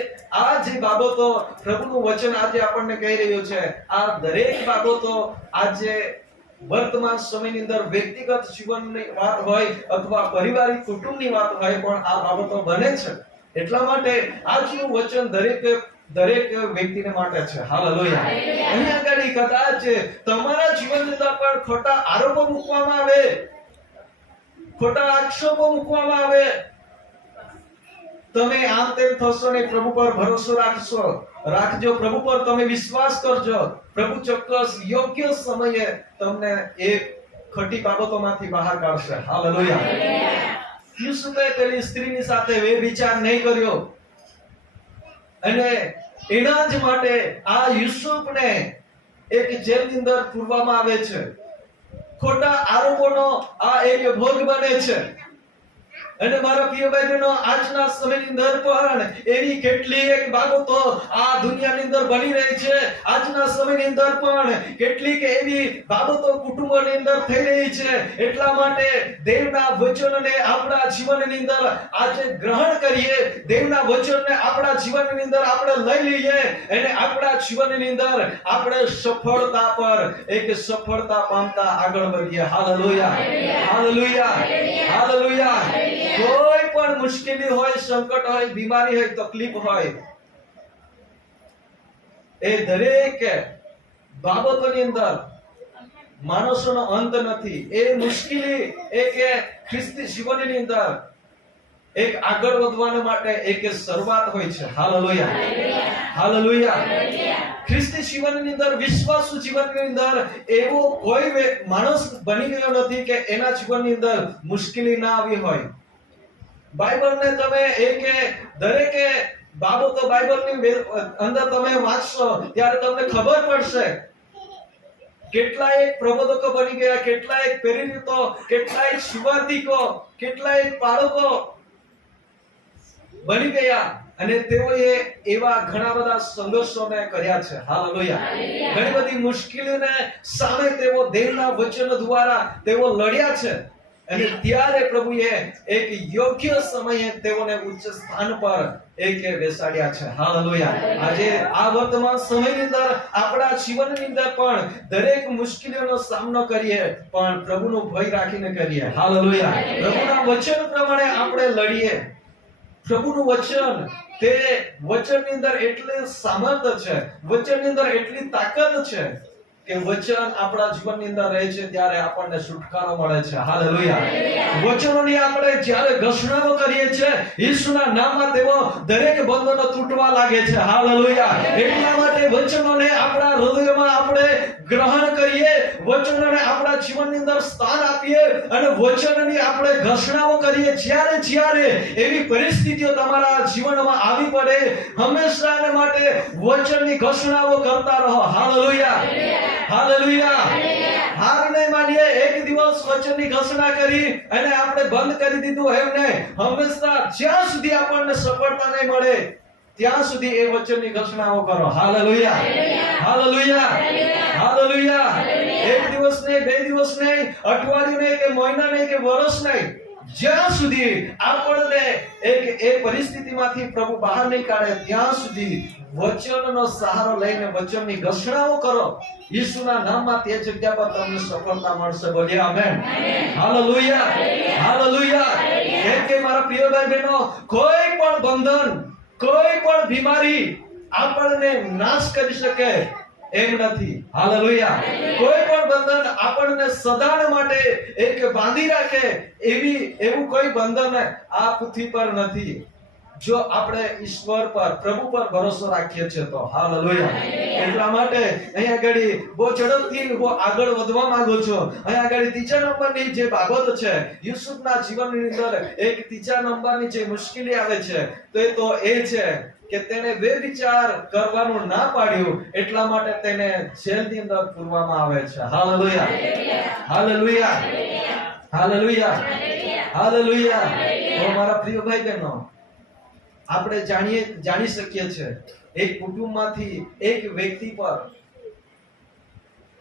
આ જે બાબતો પ્રભુનું વચન આજે આપણને કહી રહ્યું છે, આ દરેક બાબતો આજે વર્તમાન સમયની અંદર વ્યક્તિગત જીવનની વાત હોય અથવા પારિવારિક કુટુંબની વાત હોય, પણ આ બાબતો બને છે. એટલા માટે આજનું વચન દરેક વ્યક્તિને માટે છે. હાલેલુયા. અહીંયા આગળ કદાચ તમારા જીવનની અંદર પણ ખોટા આરોપો મૂકવામાં આવે, ખોટા આક્ષેપો મૂકવામાં આવે, તમે આમ તેમ થશો ને, પ્રભુ પર ભરોસો રાખજો, પ્રભુ પર તમે વિશ્વાસ કરજો. પ્રભુ ચોક્કસ યોગ્ય સમયે તમને એ ખોટી બાબતોમાંથી બહાર કાઢશે. હાલેલુયા. યુસુફે પેલી સ્ત્રીની સાથે વ્યભિચાર નહીં કર્યો, અને એના જ માટે આ યુસુફને એક જેલની અંદર પૂરવામાં આવે છે. ખોટા આરોપોનો આ એક ભોગ બને છે. અને મારા પ્રિય ભાઈ બહેનો, આજના સમયની અંદર પણ એવી કેટલી એક બાબતો આ દુનિયાની અંદર બની રહી છે. આજના સમયની અંદર પણ કેટલીક એવી બાબતો કુટુંબોની અંદર થઈ રહી છે. એટલા માટે દેવના વચનને આપણા જીવનની અંદર આજે ગ્રહણ કરીએ, દેવના વચનને આપણા જીવનની અંદર આપણે લઈ લઈએ, અને આપણા જીવનની અંદર આપણે સફળતા પર એક સફળતા પામતા આગળ વધીએ. હાલેલુયા. હાલેલુયા. હાલેલુયા. કોઈ પણ મુશ્કેલી હોય, સંકટ હોય, બીમારી હોય, તકલીફ હોય, એ દરેક બાબતોની અંદર માણસોનો અંત નથી. એ મુશ્કેલી એક ખ્રિસ્તી જીવનની અંદર એક આગળ વધવા માટે એક શરૂઆત હોય છે. હાલેલુયા. હાલેલુયા. ખ્રિસ્તી જીવનની અંદર, વિશ્વાસુ જીવનની અંદર એવો કોઈ માણસ બની ગયો નથી કે એના જીવનની અંદર મુશ્કેલી ના આવી હોય. બાઇબલને તમે દરેક બાબતો બાઇબલની અંદર તમે વાંચશો ત્યારે તમને ખબર પડશે. કેટલાય પ્રબોધકો બની ગયા, કેટલાય પ્રેરિતો, કેટલાય સુવાર્તિકો, કેટલાય પાળકો બની ગયા, અને તેઓએ એવા ઘણા બધા સંઘર્ષોને કર્યા છે. હાલેલુયા. ઘણી બધી મુશ્કેલીઓને સામે તેઓ દેવના વચન દ્વારા તેઓ લડ્યા છે, અને ત્યારે પ્રભુએ એક યોગ્ય સમયે તેઓને ઉચ્ચ સ્થાન પર બેસાડ્યા છે. હાલેલુયા. આજે આ વર્તમાન સમયની અંદર આપણા જીવનની અંદર પણ દરેક મુશ્કેલીઓનો સામનો કરીએ, પણ પ્રભુનો ભય રાખીને કરીએ. હાલેલુયા. પ્રભુના વચન પ્રમાણે આપણે લડીએ. પ્રભુનું વચન, તે વચનની અંદર એટલી સામર્થ્ય છે, વચનની અંદર એટલી તાકાત છે કે વચન આપણા જીવનની અંદર રહે છે ત્યારે આપણને છુટકારો મળે છે. હાલેલુયા. વચનોની આપણે જ્યારે ઘોષણાઓ કરીએ છીએ, ઈસુના નામમાં તેઓ દરેક બંધનો તૂટવા લાગે છે. હાલેલુયા. એટલા માટે વચનોને આપણા હૃદયમાં આપણે ગ્રહણ કરીએ, વચનોને આપણા જીવનની અંદર સ્થાન આપીએ, અને વચનની આપણે ઘોષણાઓ કરીએ. જ્યારે એવી પરિસ્થિતિઓ તમારા જીવનમાં આવી પડે, હંમેશા માટે વચનની ઘોષણાઓ કરતા રહો. હાલેલુયા. હાલેલુયા. હાર નહીં માનીએ. એક દિવસ વચનની ઘોષણા કરી અને આપણે બંધ કરી દીધું એમ નહીં. હંમેશા જ્યાં સુધી આપણને સફળતા નહીં મળે ત્યાં સુધી એ વચનની ઘોષણાઓ કરો. Hallelujah, hallelujah, hallelujah. એક દિવસ નહીં, 2 દિવસ નહીં, અઠવાડિયું નહીં, કે મહિના નહીં, કે વર્ષ નહીં, જ્યાં સુધી આપણને એ પરિસ્થિતિમાંથી પ્રભુ બહાર નહીં કાઢે ત્યાં સુધી વચનનો સહારો લઈને વચનની ઘોષણાઓ કરો. ઈસુના નામમાં તે જગ્યા પર તમને સફળતા મળશે. બોલીએ આમેન. Hallelujah, hallelujah. કેમ કે મારા પ્રિય ભાઈ બહેનો, કોઈ પણ બંધન, કોઈ પણ બીમારી આપણને નાશ કરી શકે એમ નથી. હાલેલુયા. કોઈ પણ બંધન આપણને સદાને માટે એક બાંધી રાખે એવું કોઈ બંધન આ પૃથ્વી પર નથી, જો આપણે ઈશ્વર પર, પ્રભુ પર ભરોસો રાખીએ છીએ તો. હાલેલુયા. એટલા માટે અહીંયા આગળ બહુ ઝડપથી હું આગળ વધવા માંગુ છું. અહીંયા આગળ 3જા નંબરની જે બાબત છે, યુસુફના જીવનની અંદર એક 3જા નંબરની જે મુશ્કેલી આવે છે તો એ છે કે તેને વિચાર કરવાનું ના પાડ્યું, એટલા માટે તેને જેલની અંદર પૂરવામાં આવે છે. Hallelujah, hallelujah, hallelujah, hallelujah. તો મારા પ્રિય ભાઈ બહેનો, આપણે જાણી શકીએ છીએ એક કુટુંબમાંથી એક વ્યક્તિ પર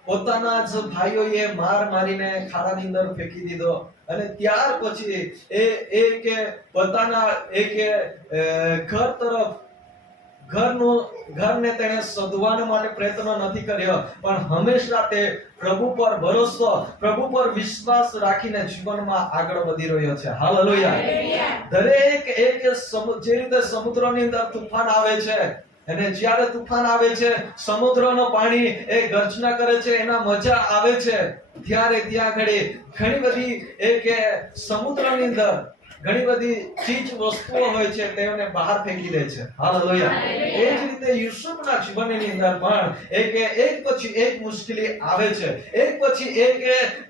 પોતાના જ ભાઈઓએ માર મારીને ખાડાની અંદર ફેંકી દીધો, અને ત્યાર પછી એ પોતાના ઘર તરફ ઘરને તેને શોધવા માટે પ્રયત્ન નથી કર્યો, પણ હંમેશા તે પ્રભુ પર ભરોસો, પ્રભુ પર વિશ્વાસ રાખીને જીવનમાં આગળ વધી રહ્યો છે. હાલેલુયા. દરેક જે રીતે સમુદ્રની અંદર તુફાન આવે છે, અને જ્યારે તુફાન આવે છે, સમુદ્રનો પાણી એ ગર્જના કરે છે, એના મજા આવે છે, ત્યારે ત્યાં ઘણી બધી સમુદ્રની અંદર ઘણી બધી ચીજ વસ્તુઓ હોય છે, તેઓને બહાર ફેંકી દે છે. હાલેલુયા. એ જ રીતે યુસુફના જીવનની અંદર પણ એક પછી એક મુશ્કેલી આવે છે, એક પછી એક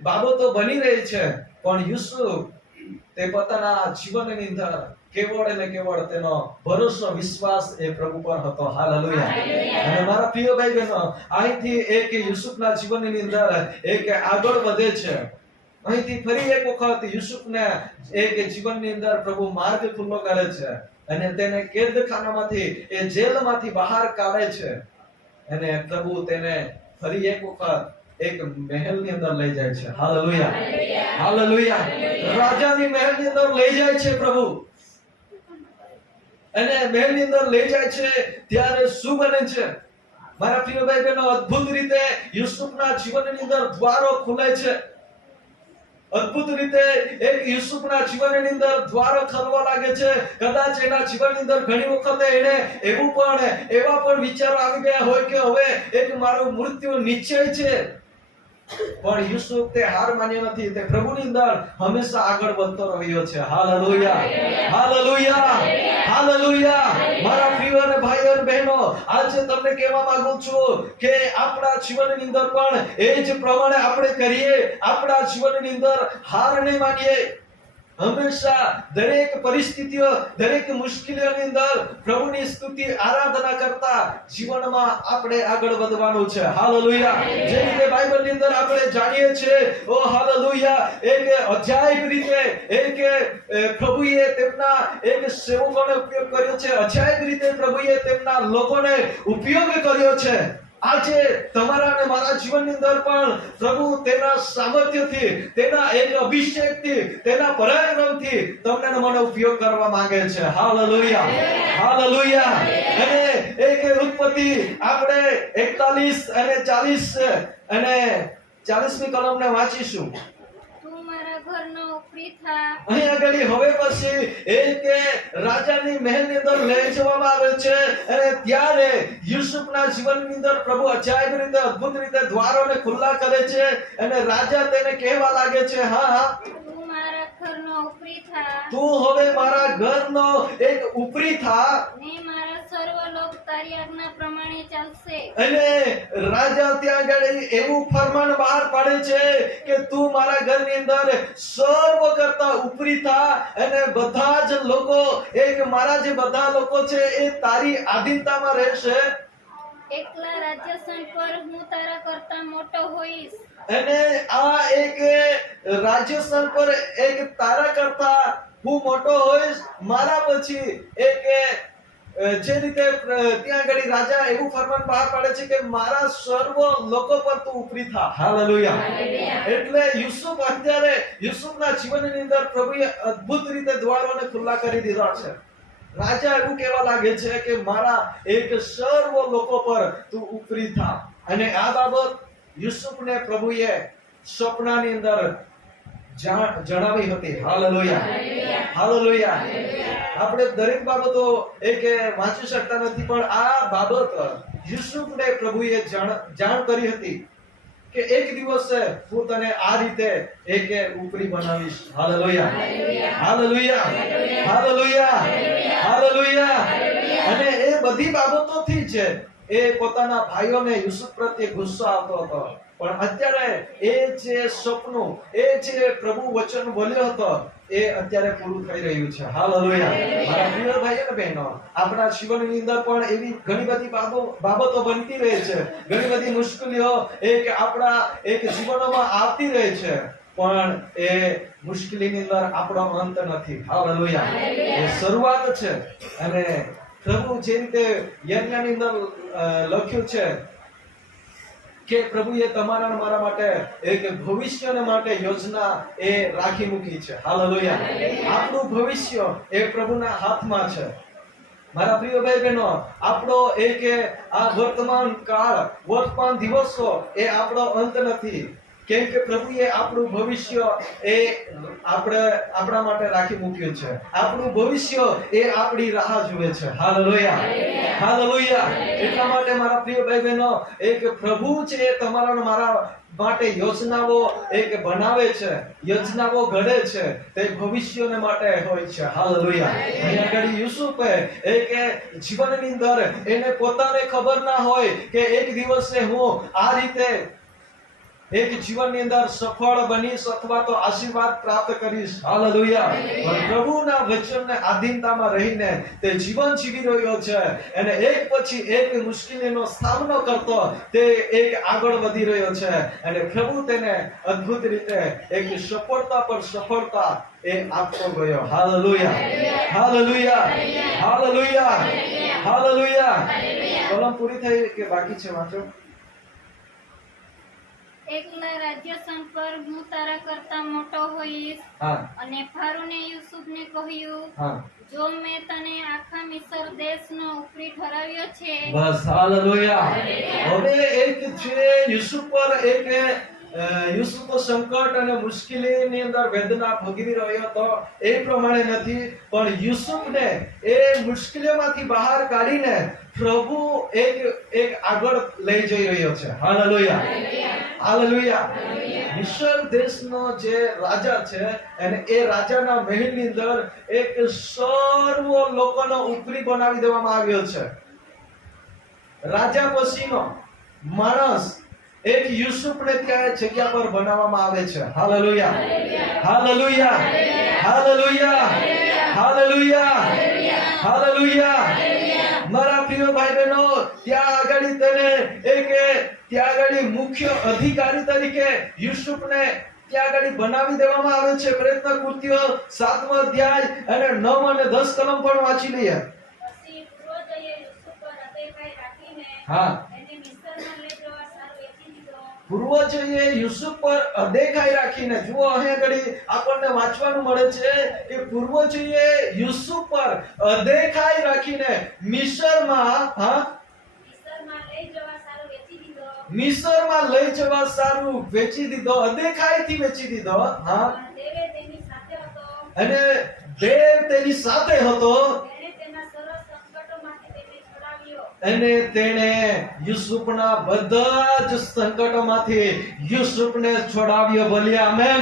બાબતો બની રહી છે, પણ યુસુફ તે પોતાના જીવનની અંદર કેવળ તેનો ભરોસો, વિશ્વાસ એ પ્રભુ પર હતો. હાલેલુયા. અને મારા પ્રિય ભાઈ બહેનો, અહીંથી એક યુસુફના જીવનની અંદર એક આગળ વધે છે. અહીંથી ફરી એક વખત યુસુફને એક જીવનની અંદર પ્રભુ માર્ગ ખુલ્લો કરે છે, અને તેને કેદખાનામાંથી, એ જેલમાંથી બહાર કાઢે છે, અને પ્રભુ તેને ફરી એક વખત એક મહેલની અંદર લઈ જાય છે. Hallelujah, hallelujah. રાજાની મહેલની અંદર લઈ જાય છે પ્રભુ, અને મહેલની અંદર લઈ જાય છે. ત્યારે શું બને છે મારા પ્રિય ભાઈ બહેનો? અદ્ભુત રીતે યુસુફના જીવનની અંદર દ્વારો ખુલે છે. અદ્ભુત રીતે એક યુસુફના જીવનની અંદર દ્વારો ખુલવા લાગે છે. કદાચ એના જીવનની અંદર ઘણી વખત એને એવા પણ વિચારો આવી ગયા હોય કે હવે એક મારું મૃત્યુ નિશ્ચય છે, પણ યુસુફ તે હાર માન્યો નથી. તે પ્રભુની અંદર હંમેશા આગળ વધતો રહ્યો છે. Hallelujah, hallelujah, hallelujah. મારા પ્રિય અને ભાઈઓ અને બહેનો, આજે તમને કહેવા માંગુ છું કે આપણા જીવનની અંદર પણ એ જ પ્રમાણે આપણે કરીએ. આપણા જીવનની અંદર હાર નહીં માનીએ. હંમેશા દરેક પરિસ્થિતિઓ, દરેક મુશ્કેલીઓની અંદર પ્રભુની સ્તુતિ, આરાધના કરતા જીવનમાં આપણે આગળ વધવાનું છે. હાલેલુયા. જે રીતે બાઇબલની અંદર આપણે જાણીએ છીએ, ઓ હાલેલુયા, એક અજાયબ રીતે પ્રભુએ તેમના સેવકોને ઉપયોગ કર્યો છે. અજાયબ રીતે પ્રભુએ તેમના લોકોને ઉપયોગ કર્યો છે. આજે તમારા અને મારા જીવનની અંદર પણ પ્રભુ તેના સામર્થ્યથી, તેના અભિષેકથી, તેના પરાક્રમથી તમને મને ઉપયોગ કરવા માંગે છે. Hallelujah, hallelujah. અને ઉત્પત્તિ આપણે 41 અને 40 અને 40મી કલમને વાંચીશું. અહીં આગળ હવે પછી રાજાની મહેલની અંદર લઈ જવામાં આવે છે, અને ત્યારે યુસુફના જીવનની અંદર પ્રભુ અજાયબ રીતે, અદ્ભુત રીતે દ્વારોને ખુલ્લા કરે છે, અને રાજા તેને કહેવા લાગે છે, હા, તું હવે મારા ઘરનો એક ઉપરી થા, અને રાજા ત્યાં આગળ એવું ફરમાન બહાર પાડે છે કે તું મારા ઘરની અંદર સર્વ કરતા ઉપરી થા, અને બધા જ લોકો, મારા જે બધા લોકો છે એ તારી આધીનતામાં રહેશે. એકલા રાજ્યસન પર હું તારા કરતા મોટો હોઈશ. અને આ રાજ્યસન પર તારા કરતા હું મોટો હોઈશ. મારા પછી જે રીતે ત્યાં આગળ રાજા એવું ફરમાન બહાર પાડે છે કે મારા સર્વ લોકો પર તું ઉપરી થા. હાલેલુયા. એટલે યુસુફના જીવનની અંદર પ્રભુએ અદ્ભુત રીતે દ્વારોને ખુલ્લા કરી દીધા છે. રાજા એવું કહેવા લાગે છે કે મારા એક સર્વ લોકો પર તું ઉપરી થા. અને આ બાબત યુસુફને પ્રભુએ સપનાની અંદર જણાવી હતી. હાલેલુયા. હાલેલુયા. આપણે દરેક બાબતો વાંચી શકતા નથી, પણ આ બાબત યુસુફને પ્રભુએ જાણ કરી હતી કે એક દિવસે હું તને આ રીતે ઉપરી બનાવીશ. હાલેલુયા. હાલેલુયા. હાલેલુયા. હાલેલુયા. અને એ બધી બાબતોથી જ એ પોતાના ભાઈઓને યુસુફ પ્રત્યે ગુસ્સો આવતો હતો. પણ અત્યારે એ જે સપનું, એ જે પ્રભુ વચન બોલ્યો હતો, એ અત્યારે પૂરું થઈ રહ્યું છે. હાલેલુયા. મારા પ્રિય ભાઈઓ અને બહેનો, આપણા જીવનની અંદર પણ એવી ઘણી બધી બાબતો બનતી રહે છે. ઘણી બધી મુશ્કેલીઓ આપણા જીવનમાં આવતી રહે છે, પણ એ મુશ્કેલીની અંદર આપણો અંત નથી. હાલેલુયા. એ શરૂઆત છે. અને પ્રભુ જે રીતે યજ્ઞની અંદર લખ્યું છે કે પ્રભુએ તમારા અને મારા માટે એક ભવિષ્યને માટે યોજના એ રાખી મૂકી છે. હાલેલુયા. આપણું ભવિષ્ય એ પ્રભુના હાથમાં છે. મારા પ્રિય ભાઈ બહેનો, આપણો આ વર્તમાન કાળ, વર્તમાન દિવસો એ આપણો અંત નથી. કેમ કે પ્રભુએ આપણું ભવિષ્ય એ આપણા માટે રાખી મૂક્યું છે. આપણું ભવિષ્ય એ આપણી રાહ જુએ છે. હાલેલુયા. હાલેલુયા. એટલા માટે મારા પ્રિય ભાઈ બહેનો, પ્રભુ છે તમારા અને મારા માટે યોજનાઓ બનાવે છે, યોજનાઓ ઘડે છે. તે ભવિષ્યને માટે હોય છે. હાલેલુયા. અહીંયા આગળ યુસુફે જીવનની અંદર એને પોતાને ખબર ના હોય કે એક દિવસે હું આ રીતે જીવનની અંદર સફળ બનીશ અથવા તો આશીર્વાદ પ્રાપ્ત કરીશ. હાલેલુયા. પણ પ્રભુના વચનને આધીનતામાં રહીને તે જીવન જીવી રહ્યો છે અને એક પછી એક મુશ્કેલીનો સામનો કરતો તે આગળ વધી રહ્યો છે. અને પ્રભુ તેને અદ્ભુત રીતે સફળતા પર સફળતા આપતો ગયો. હાલેલુયા. હાલેલુયા. હાલેલુયા. હાલેલુયા. કલમ પૂરી થઈ કે બાકી છે? વાંચો. એકલા રાજ્યસન પર હું તારા કરતા મોટો હોઈશ. અને ફારૂને યુસુફને કહ્યું, જો મેં તને આખા મિસર દેશનો ઉપરી ઠરાવ્યો છે. બસ. હાલેલુયા. હવે છે યુસુફ પર યુસુફ સંકટ અને મુશ્કેલીની અંદર વેદના ભોગવી રહ્યો હતો એ પ્રમાણે નથી, પણ યુસુફને એ મુશ્કેલીઓમાંથી બહાર કાઢીને પ્રભુ આગળ લઈ જઈ રહ્યો છે. હાલેલુયા. હાલેલુયા. મિસર દેશનો જે રાજા છે અને એ રાજાના મહેલની અંદર સર્વ લોકોનો ઉપરી બનાવી દેવામાં આવ્યો છે. રાજા પછીનો માણસ યુસુફને ત્યાં જગ્યા પર બનાવવામાં આવે છે. Hallelujah. Hallelujah. Hallelujah. Hallelujah. Hallelujah. મારા પ્રિય ભાઈ બહેનો, ત્યાં આગળ મુખ્ય અધિકારી તરીકે યુસુફને ત્યાં આગળ બનાવી દેવામાં આવે છે. પ્રયત્ન કૃત્યો 7મો અધ્યાય અને 9 અને 10 કલમ પણ વાંચી લઈએ. પછી પૂર્વજોએ યુસુફ પર અદેખાઈ રાખીને એને મિસ્રમાં લઈ જવા સારું વેચી દીધો. પૂર્વજોએ યુસુફ પર અદેખાઈ રાખીને, જુઓ અહીં આગળ આપણને વાંચવાનું મળે છે કે પૂર્વજોએ યુસુફ પર અદેખાઈ રાખીને મિસરમાં લઈ જવા સારું વેચી દીધો. અદેખાઈથી વેચી દીધો. અને દેવ તેની સાથે હતો અને તેણે યુસુફના બધા જ સંકટોમાંથી યુસુફને છોડાવ્યો. બોલ્યા આમેન.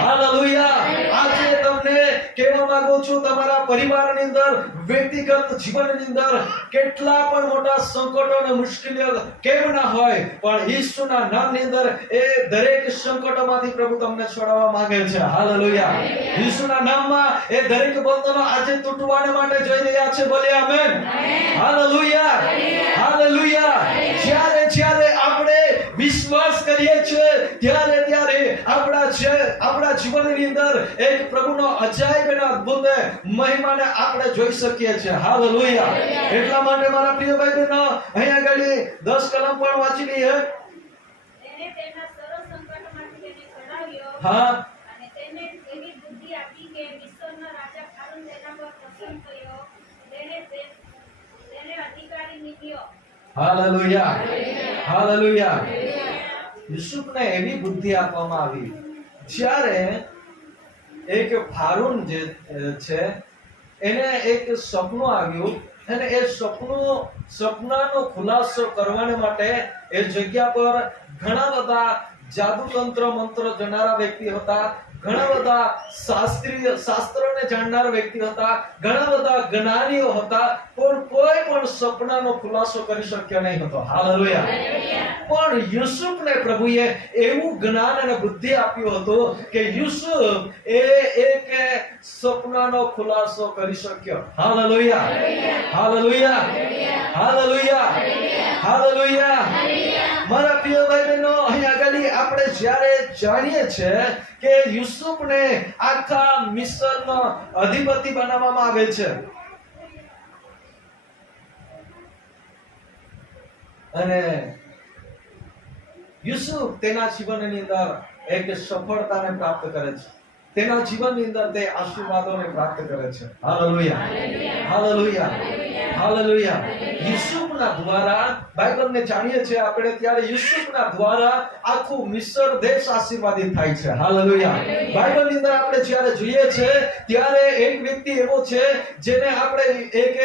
હાલેલુયા. આજે તમને કહેવા માંગુ છું, તમારા પરિવારની અંદર, વ્યક્તિગત જીવનની અંદર કેટલા પણ મોટા સંકટો અને મુશ્કેલીઓ કેમ ના હોય, પણ ઈસુના નામની અંદર એ દરેક સંકટોમાંથી પ્રભુ તમને છોડાવવા માંગે છે. હાલેલુયા. ઈસુના નામમાં એ દરેક બંધનો આજે તૂટવાને માટે જઈ રહ્યા છે. બોલ્યા આમેન. હાલેલુયા. હાલેલુયા. જ્યારે આપણે વિશ્વાસ કરીએ છીએ ત્યારે આપણા જીવનની અંદર એક પ્રભુનો અજાયબ અને અદ્ભુત મહિમાને આપણે જોઈ શકીએ છીએ. હાલેલુયા. એટલા માટે મારા પ્રિય ભાઈ બહેનો અહીંયા આગળ 10 કલમ પણ વાંચી લઈએ. તેને તેના સર્વ સંકટમાંથી તેને છોડાવ્યો. હા, અને તેને એવી બુદ્ધિ આપી કે મિસ્રનો રાજા ફારૂન તેના પર પ્રસન્ન થયો. તેને અધિકારી નીમ્યો. હાલેલુયા. હાલેલુયા. યુસુફને એવી બુદ્ધિ આપવામાં આવી જ્યારે એક ફારૂન જે છે એને એક સપનું આવ્યું અને એ સપનાનો ખુલાસો કરવા માટે એ જગ્યા પર ઘણા બધા જાદુ તંત્ર મંત્ર જણારા વ્યક્તિ હતા, ઘણા બધા શાસ્ત્રોને જાણનાર વ્યક્તિ હતા, ઘણા બધા જ્ઞાનીઓ હતા, પણ કોઈ પણ સપનાનો ખુલાસો કરી શક્યો નહીં હતો. હાલેલુયા. પણ યુસુફને પ્રભુએ એવું જ્ઞાન અને બુદ્ધિ આપ્યું હતું કે યુસુફ એક સપનાનો ખુલાસો કરી શક્યો. હાલેલુયા. હાલેલુયા. હાલેલુયા. હાલેલુયા. મારા પ્રિય ભાઈ બહેનો અહીં આગળ આપણે જ્યારે જાણીએ છીએ કે યુસુફને આખા મિસ્રનો અધિપતિ બનાવવામાં આવે છે અને યુસુફ તેના જીવનની અંદર એક સફળતાને પ્રાપ્ત કરે છે, તેના જીવનની અંદર તે આશીર્વાદોને પ્રાપ્ત કરે છે. હાલેલુયા. હાલેલુયા. હાલેલુયા. યુસુફના દ્વારા બાઇબલને જાણીએ છીએ આપણે ત્યારે યુસુફના દ્વારા આખું મિસ્ર દેશ આશીર્વાદિત થાય છે. હાલેલુયા. બાઇબલની અંદર આપણે જ્યારે જોઈએ છે ત્યારે એક વ્યક્તિ એવો છે જેને આપણે એક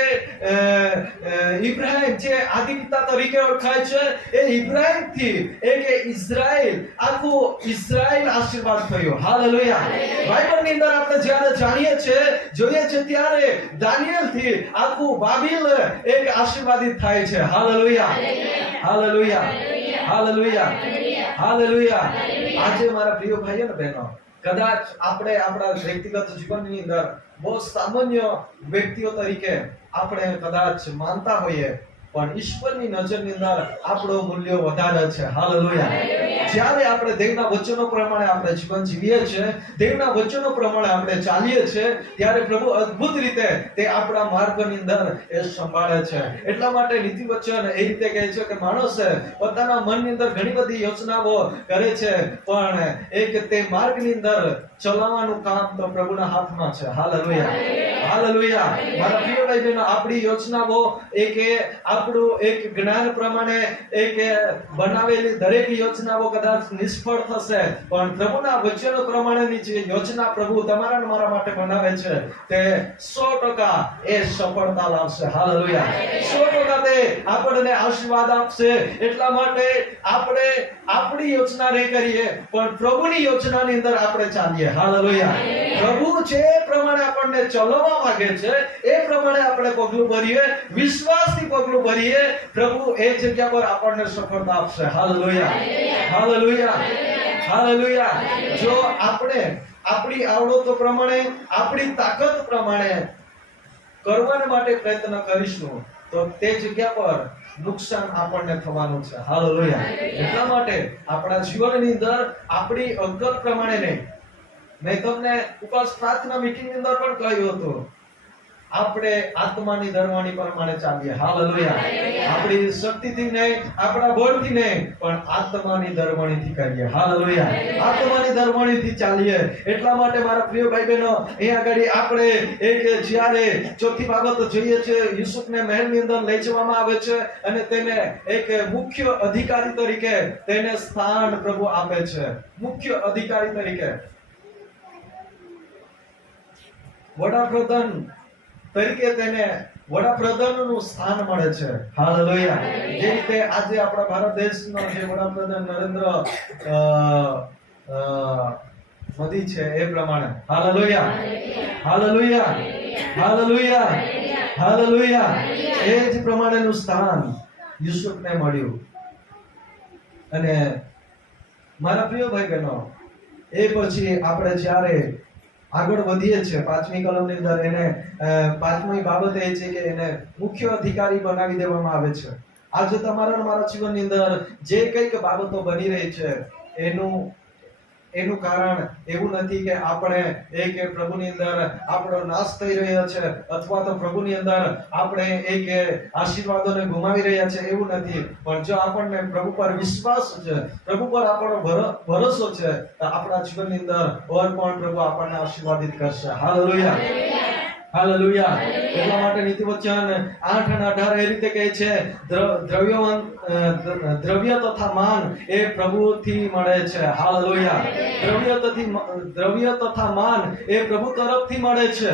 ઇબ્રાહિમ જે આદિપિતા તરીકે ઓળખાય છે, એ ઇબ્રાહિમથી એક ઇઝરાયલ, આખું ઇઝરાયલ આશીર્વાદ થયો. હાલેલુયા. બાઇબલની અંદર આપણે જ્યારે જાણીએ છીએ જોઈએ છે ત્યારે દાનિયેલથી આખું બાબિલ એક આશીર્વાદિત થાય છે. હાલેલુયા. હાલેલુયા. હાલેલુયા. હાલેલુયા. આજે મારા પ્રિય ભાઈઓ અને બહેનો, કદાચ આપણે આપણા વ્યક્તિગત જીવનની અંદર બહુ સામાન્ય વ્યક્તિઓ તરીકે આપણે કદાચ માનતા હોઈએ, પણ ઈશ્વરની નજરની અંદર આપણો મૂલ્ય વધારે છે. હાલેલુયા. જ્યારે આપણે દેવના વચનો પ્રમાણે આપણે જીવન જીવીએ છીએ, દેવના વચનો પ્રમાણે આપણે ચાલીએ છીએ, ત્યારે પ્રભુ અદ્ભુત રીતે તે આપણા માર્ગની અંદર એ સંભાળે છે. એટલા માટે નીતિ વચન એ રીતે કહે છે કે માણસે પોતાના મનની અંદર ઘણી બધી યોજનાઓ કરે છે, પણ એક તે માર્ગની અંદર ચલાવવાનું કામ તો પ્રભુના હાથમાં છે. હાલેલુયા. હાલેલુયા. મારા પ્રિય ભાઈ બહેનો, આપણી યોજનાઓ એક આપણું એક જ્ઞાન પ્રમાણે એક બનાવેલી દરેક યોજનાઓ કદાચ નિષ્ફળ થશે, પણ પ્રભુના વચનો પ્રમાણેની જે યોજના પ્રભુ તમારા અને મારા માટે બનાવે છે તે 100% એ સફળતા લાવશે. હાલેલુયા. 100% તે આપણને આશીર્વાદ આપશે. એટલા માટે આપણે આપણી યોજના નહીં કરીએ, પણ પ્રભુની યોજનાની અંદર આપણે ચાલીએ. હાલેલુયા. પ્રભુ જે પ્રમાણે આપણને ચલાવવા માંગે છે એ પ્રમાણે આપણે પગલું ભરીએ, વિશ્વાસથી પગલું ભરીએ, પ્રભુ એ જગ્યા પર આપણને સફળતા આપશે. હાલેલુયા. હાલેલુયા. હાલેલુયા. જો આપણે આપણી આવડતો પ્રમાણે, આપણી તાકાત પ્રમાણે કરવા માટે પ્રયત્ન કરીશું તો તે જગ્યા પર નુકસાન આપણને થવાનું છે. હાલેલુયા. એટલા માટે આપણા જીવનની અંદર આપણી અવગત પ્રમાણે નહીં, મેં તમને ઉપવાસ પ્રાર્થના મીટિંગની અંદર પણ કહ્યું હતું, આપણે આત્માની ધર્મણી પ્રમાણે ચાલીએ. હાલેલુયા. આપણી શક્તિથી નહીં, આપણા બળથી નહીં, પણ આત્માની ધર્મણીથી કરીએ. હાલેલુયા. આત્માની ધર્મણીથી ચાલીએ. એટલા માટે મારા પ્રિય ભાઈ બહેનો, અહીં આગળ આપણે એક જ્યારે ચોથી બાબત જોઈએ છે, યુસુફને મહેલની અંદર લઈ જવામાં આવે છે અને તેને એક મુખ્ય અધિકારી તરીકે તેને સ્થાન પ્રભુ આપે છે. મુખ્ય અધિકારી તરીકે, વડાપ્રધાન તરીકે તેને વડાપ્રધાનનું સ્થાન મળે છે. હાલેલુયા. જે રીતે આજે આપણા ભારત દેશનો જે વડાપ્રધાન નરેન્દ્ર મોદી છે એ પ્રમાણે. હાલેલુયા. હાલેલુયા. હાલેલુયા. હાલેલુયા. એ જ પ્રમાણેનું સ્થાન યુસુફને મળ્યું. અને મારા પ્રિય ભાઈ બહેનો, એ પછી આપણે જ્યારે આગળ વધીએ છીએ, 5મી કલમની અંદર એને 5મી બાબત એ છે કે એને મુખ્ય અધિકારી બનાવી દેવામાં આવે છે. આજે તમારા અને મારા જીવનની અંદર જે કંઈક બાબતો બની રહી છે એનું કારણ એવું નથી કે આપણે એક પ્રભુની અંદર આપણો નાશ થઈ રહ્યો છે અથવા તો પ્રભુની અંદર આપણે એક આશીર્વાદોને ગુમાવી રહ્યા છે, એવું નથી. પણ જો આપણને પ્રભુ પર વિશ્વાસ છે, પ્રભુ પર આપણો ભરોસો છે, તો આપણા જીવનની અંદર ઓર પણ પ્રભુ આપણને આશીર્વાદિત કરશે. Hallelujah, hallelujah. એટલા માટે નીતિવચન 8 અને 18 એ રીતે કહે છે, દ્રવ્ય તથા માન એ પ્રભુથી મળે છે. હાલેલુયા. દ્રવ્ય તથા માન એ પ્રભુ તરફથી મળે છે.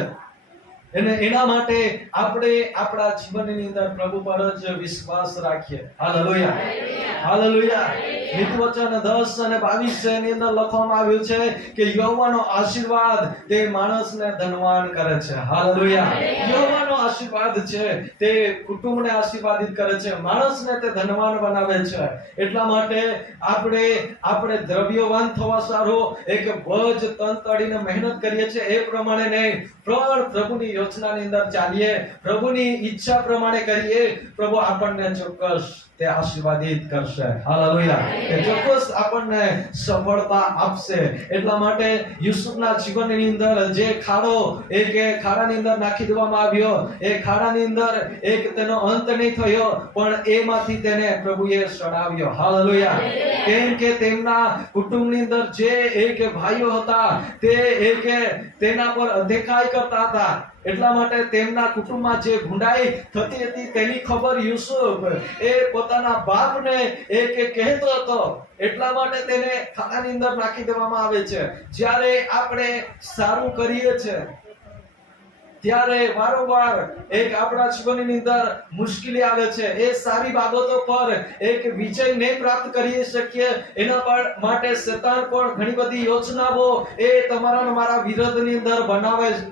અને એના માટે આપણે આપણા જીવનની અંદર પ્રભુ પર જ વિશ્વાસ રાખીએ. Hallelujah, hallelujah. નીતિવચન 10 અને 22 ની અંદર લખવામાં આવ્યું છે કે યહોવાનો આશીર્વાદ તે માણસને ધનવાન કરે છે. હાલેલુયા. યહોવાનો આશીર્વાદ છે તે કુટુંબને આશીર્વાદિત કરે છે, માણસને તે ધનવાન બનાવે છે. એટલા માટે આપણે દ્રવ્યવાન થવા સારું એક બોજ તન તડીને મહેનત કરીએ છીએ એ પ્રમાણે નહીં, પણ પ્રભુની યોજનાની અંદર ચાલીએ, પ્રભુની ઈચ્છા પ્રમાણે કરીએ, પ્રભુ આપણને ચોક્કસ તે આશીર્વાદિત કરશે. હાલેલુયા. કે ચોક્કસ આપણને સફળતા આપશે. એટલા માટે યુસુફના જીવનની અંદર જે ખાડો એક ખાડાની અંદર નાખી દેવામાં આવ્યો, એ ખાડાની અંદર એક તેનો અંત નહીં થયો, પણ એમાંથી તેને પ્રભુએ છોડાવ્યો. હાલેલુયા. કેમ કે તેમના કુટુંબની અંદર જે એક ભાઈઓ હતા તે એક તેના પર અધેખાઈ કરતા હતા. એટલા માટે તેમના કુટુંબમાં જે ગુંડાઈ થતી હતી તેની ખબર યુસુફ એ પોતાના બાપને એક કહેતો હતો. એટલા માટે તેને ખાડાની અંદર નાખી દેવામાં આવે છે. જ્યારે આપણે સારું કરીએ છીએ ત્યારે વારંવાર એક આપણા જીવનની અંદર મુશ્કેલી આવે છે. એ સારી બાબતો પર એક વિજય નહીં પ્રાપ્ત કરી શકીએ, એના માટે શેતાન પણ ઘણી બધી યોજનાઓ એ તમારા અને મારા વિરોધની અંદર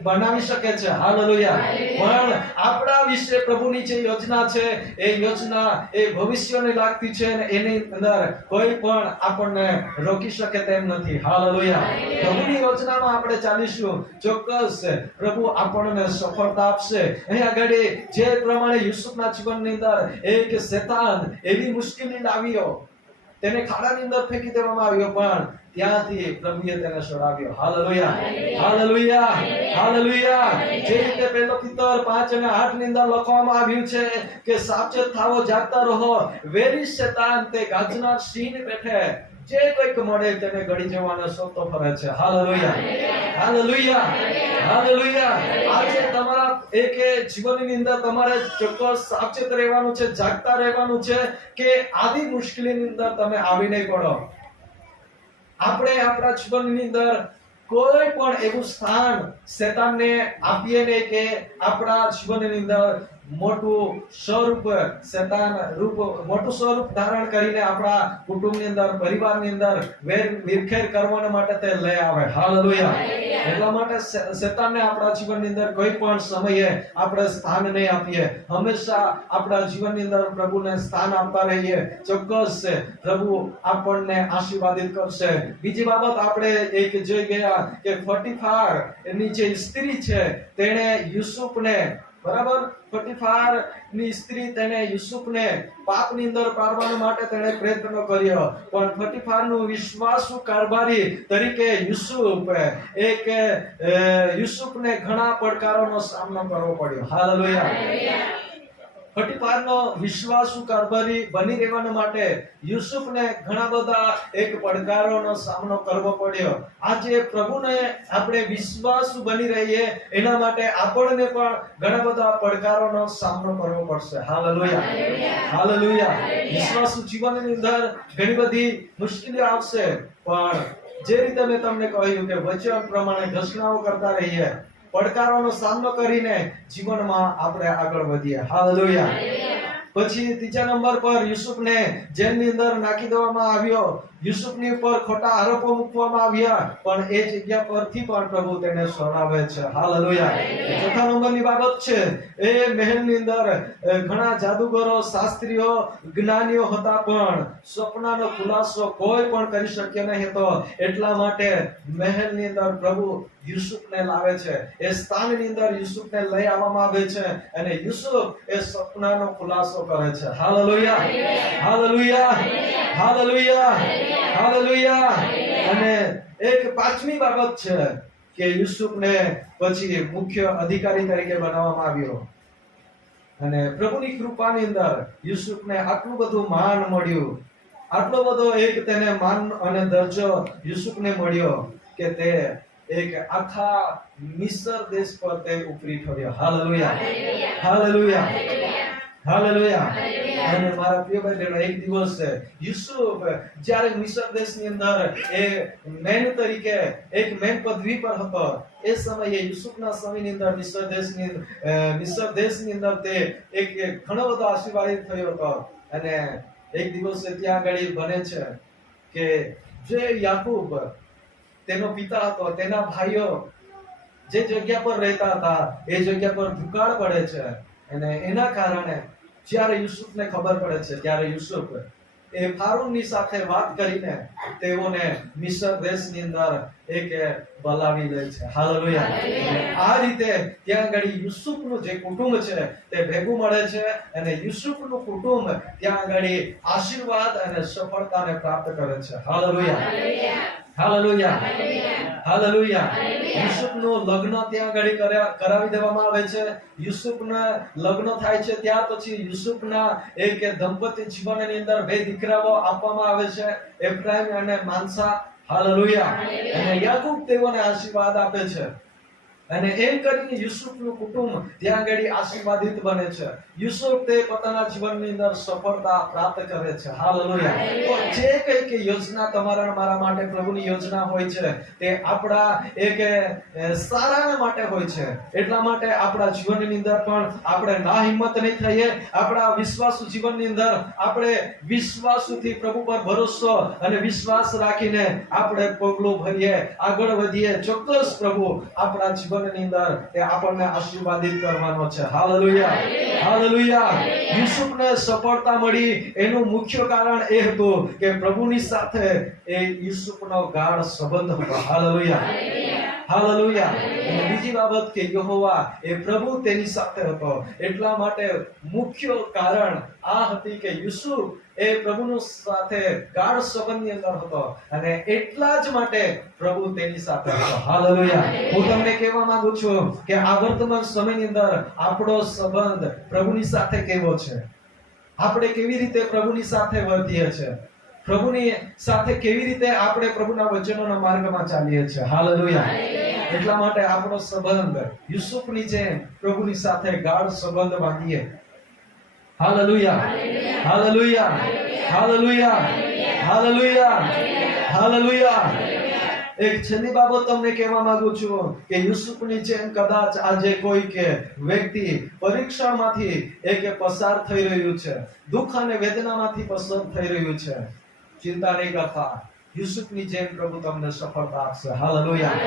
બનાવી શકે છે. હાલેલુયા. પણ આપણા વિશે પ્રભુની જે યોજના છે એ યોજના એ ભવિષ્યને લાગતી છે અને એની અંદર કોઈ પણ આપણને રોકી શકે તેમ નથી. હાલેલુયા. પ્રભુની યોજનામાં આપણે ચાલીશું, ચોક્કસ પ્રભુ આપણને સફળતા આપશે. અહીં આગળ જે પ્રમાણે યુસુફના જીવનની અંદર એક શેતાન એવી મુશ્કેલી લાવ્યો, તેને ખાડાની અંદર ફેંકી દેવામાં આવ્યો, પણ ત્યાંથી પ્રભુએ તેને છોડાવ્યો. Hallelujah, hallelujah, hallelujah. જે રીતે પહેલો પિતર 5 અને 8 ની અંદર લખવામાં આવ્યું છે કે સાવચેત થાઓ, જાગતા રહો, વેરી શેતાન તે ગાજનાર સિંહ પેઠે જે કોઈક મળે તેને ગળી જવાનો સોતો ફરે છે. Hallelujah, hallelujah, hallelujah. આજે તમારા એક જીવનની અંદર તમારે ચોક્કસ સાવચેત રહેવાનું છે, જાગતા રહેવાનું છે કે આધી મુશ્કેલીની અંદર તમે આવી નહીં પડો. આપણે આપણા જીવનની અંદર કોઈ પણ એવું સ્થાન શેતાનને આપીએ નહીં કે આપણા જીવનની અંદર મોટું સ્વરૂપ ધારણ કરીને આપણા કુટુંબની અંદર, પરિવારની અંદર વિરખેર કરવાના માટે તે લઈ આવે. હાલેલુયા. એટલા માટે શેતાનને આપણા જીવનની અંદર કોઈ પણ સમયે આપણે સ્થાન નહીં આપીએ. હંમેશા આપણા જીવનની અંદર પ્રભુને સ્થાન આપતા રહીએ. ચોક્કસ પ્રભુ આપણને આશીર્વાદિત કરશે. બીજી બાબત આપણે એક જોઈ ગયા કે ફોટીફાર એની જે સ્ત્રી છે તેણે યુસુફને, બરાબર, ફોટીફાર ની સ્ત્રી તેને યુસુફને પાપની અંદર પાડવા માટે તેણે પ્રયત્ન કર્યો, પણ ફોટીફાર નું વિશ્વાસુ કારભારી તરીકે યુસુફને ઘણા પડકારોનો સામનો કરવો પડ્યો. હાલેલુયા. ફોટીફારનો વિશ્વાસુ કારભારી બની રહેવા માટે યુસુફને ઘણા બધા એક પડકારોનો સામનો કરવો પડ્યો. આજે પ્રભુને આપણે વિશ્વાસુ બની રહીએ એના માટે આપણને પણ ઘણા બધા પડકારોનો સામનો કરવો પડશે. Hallelujah, hallelujah. વિશ્વાસુ જીવનની અંદર ઘણી બધી મુશ્કેલીઓ આવશે, પણ જે રીતે મેં તમને કહ્યું કે વચન પ્રમાણે ઘોષણાઓ કરતા રહીએ, પડકારોનો સામનો કરીને જીવનમાં આપણે આગળ વધીએ. હાલેલુયા. પછી ત્રીજા નંબર પર યુસુફને જેલની અંદર નાખી દેવામાં આવ્યો. યુસુફની ઉપર ખોટા આરોપો મૂકવામાં આવ્યા, પણ એ જગ્યા પરથી પણ પ્રભુ તેને છોડાવે છે. હાલેલુયા. ચોથા નંબરની બાબત છે એ મહેલની અંદર ઘણા જાદુગરો, શાસ્ત્રીઓ, જ્ઞાનીઓ હતા, પણ સ્વપ્નનો ખુલાસો કોઈ પણ કરી શક્ય નહીં હતો. એટલા માટે મહેલની અંદર પ્રભુ યુસુફને લાવે છે. એ સ્થાનની અંદર યુસુફને લઈ આવવામાં આવે છે અને યુસુફ એ સપનાનો ખુલાસો કરે છે. Hallelujah, hallelujah, hallelujah, hallelujah. અને એક પાંચમી બાબત છે કે યુસુફને પછી મુખ્ય અધિકારી તરીકે બનાવવામાં આવ્યો અને પ્રભુની કૃપાની અંદર યુસુફને આટલું બધું માન મળ્યું, આટલો બધો એક તેને માન અને દરજ્જો યુસુફને મળ્યો કે તે એક આખા મિસ્ર દેશ પર તે ઉપરી થયો. Hallelujah, hallelujah, hallelujah. અને મારા પ્રિય ભાઈ બહેનો, એક દિવસ યુસુફ જ્યારે મિસ્ર દેશની અંદર એ મેન તરીકે એક મેન પદવી પર હતો, એ સમયે યુસુફના સમયની અંદર મિસ્ર દેશની અંદર તે એક ઘણો બધો આશીર્વાદિત થયો હતો. અને એક દિવસ ત્યાં આગળ બને છે કે જે યાકૂબ તેનો પિતા હતો, તેના ભાઈઓ જે જગ્યા પર રહેતા હતા એ જગ્યા પર દુકાળ પડે છે અને એના કારણે જ્યારે યુસુફને ખબર પડે છે ત્યારે યુસુફ એ ફારૂનની સાથે વાત કરીને તેઓને મિસ્ર દેશની અંદર એક બોલાવી લે છે. હાલેલુયા. આ રીતે ત્યાં આગળ યુસુફનું જે કુટુંબ છે તે ભેગું મળે છે અને યુસુફનું કુટુંબ ત્યાં આગળ આશીર્વાદ અને સફળતાને પ્રાપ્ત કરે છે. Hallelujah, hallelujah, hallelujah. યુસુફનું લગ્ન ત્યાં આગળ કરાવી દેવામાં આવે છે. યુસુફના લગ્ન થાય છે ત્યાર પછી યુસુફના એક દંપતી જીવનની અંદર બે દીકરાઓ આપવામાં આવે છે, એફ્રાઈમ અને માનસા. હાલેલુયા. અને યાકૂબ તેઓને આશીર્વાદ આપે છે અને એમ કરીને યુસુફનું કુટુંબ ત્યાં આગળ આશીર્વાદિત બને છે. યુસુફ તે પોતાના જીવનની અંદર સફળતા પ્રાપ્ત કરે છે. હાલેલુયા. તો જે કંઈક યોજના તમારા અને મારા માટે પ્રભુની યોજના હોય છે તે આપણા એક સારાના માટે હોય છે. એટલા માટે આપણા જીવનની અંદર પણ આપણે ના હિંમત નહીં થઈએ. આપણા વિશ્વાસુ જીવનની અંદર આપણે વિશ્વાસુથી પ્રભુ પર ભરોસો અને વિશ્વાસ રાખીને આપણે પગલું ભરીએ, આગળ વધીએ. ચોક્કસ પ્રભુ આપણા જીવન ની અંદર એ આપણને આશીર્વાદિત કરવાનો છે. Hallelujah, hallelujah. યુસુફને સફળતા મળી એનું મુખ્ય કારણ એ હતું કે પ્રભુની સાથે એ યુસુફનો ગાઢ સંબંધ હતો. Hallelujah, hallelujah. અને બીજી બાબત કે યહોવા એ પ્રભુ તેની સાથે હતો. એટલા માટે મુખ્ય કારણ આ હતી કે યુસુફ એ પ્રભુનું સાથે ગાઢ સંબંધની અંદર હતો અને એટલા જ માટે પ્રભુ તેની સાથે હતો. હાલેલુયા. હું તમને કહેવા માંગુ છું કે આ વર્તમાન સમયની અંદર આપણો સંબંધ પ્રભુની સાથે કેવો છે? આપણે કેવી રીતે પ્રભુની સાથે વર્તીએ છીએ? પ્રભુની સાથે કેવી રીતે આપણે પ્રભુના વચનોના માર્ગમાં ચાલીએ છીએ? હાલેલુયા. એટલા માટે આપણો સંબંધ યુસુફની જેમ પ્રભુની સાથે ગાઢ સંબંધ બાંધીએ. Hallelujah, hallelujah, hallelujah, hallelujah, hallelujah. એક છેલ્લી બાબત તમને કહેવા માંગુ છું કે યુસુફની જેમ કદાચ આજે કોઈ કે વ્યક્તિ પરીક્ષામાંથી એક પસાર થઈ રહ્યું છે, દુઃખ અને વેદનામાંથી પસાર થઈ રહ્યું છે, ચિંતા નહીં કરતા. યુસુફની જેમ પ્રભુ તમને સફળતા આપશે. Hallelujah,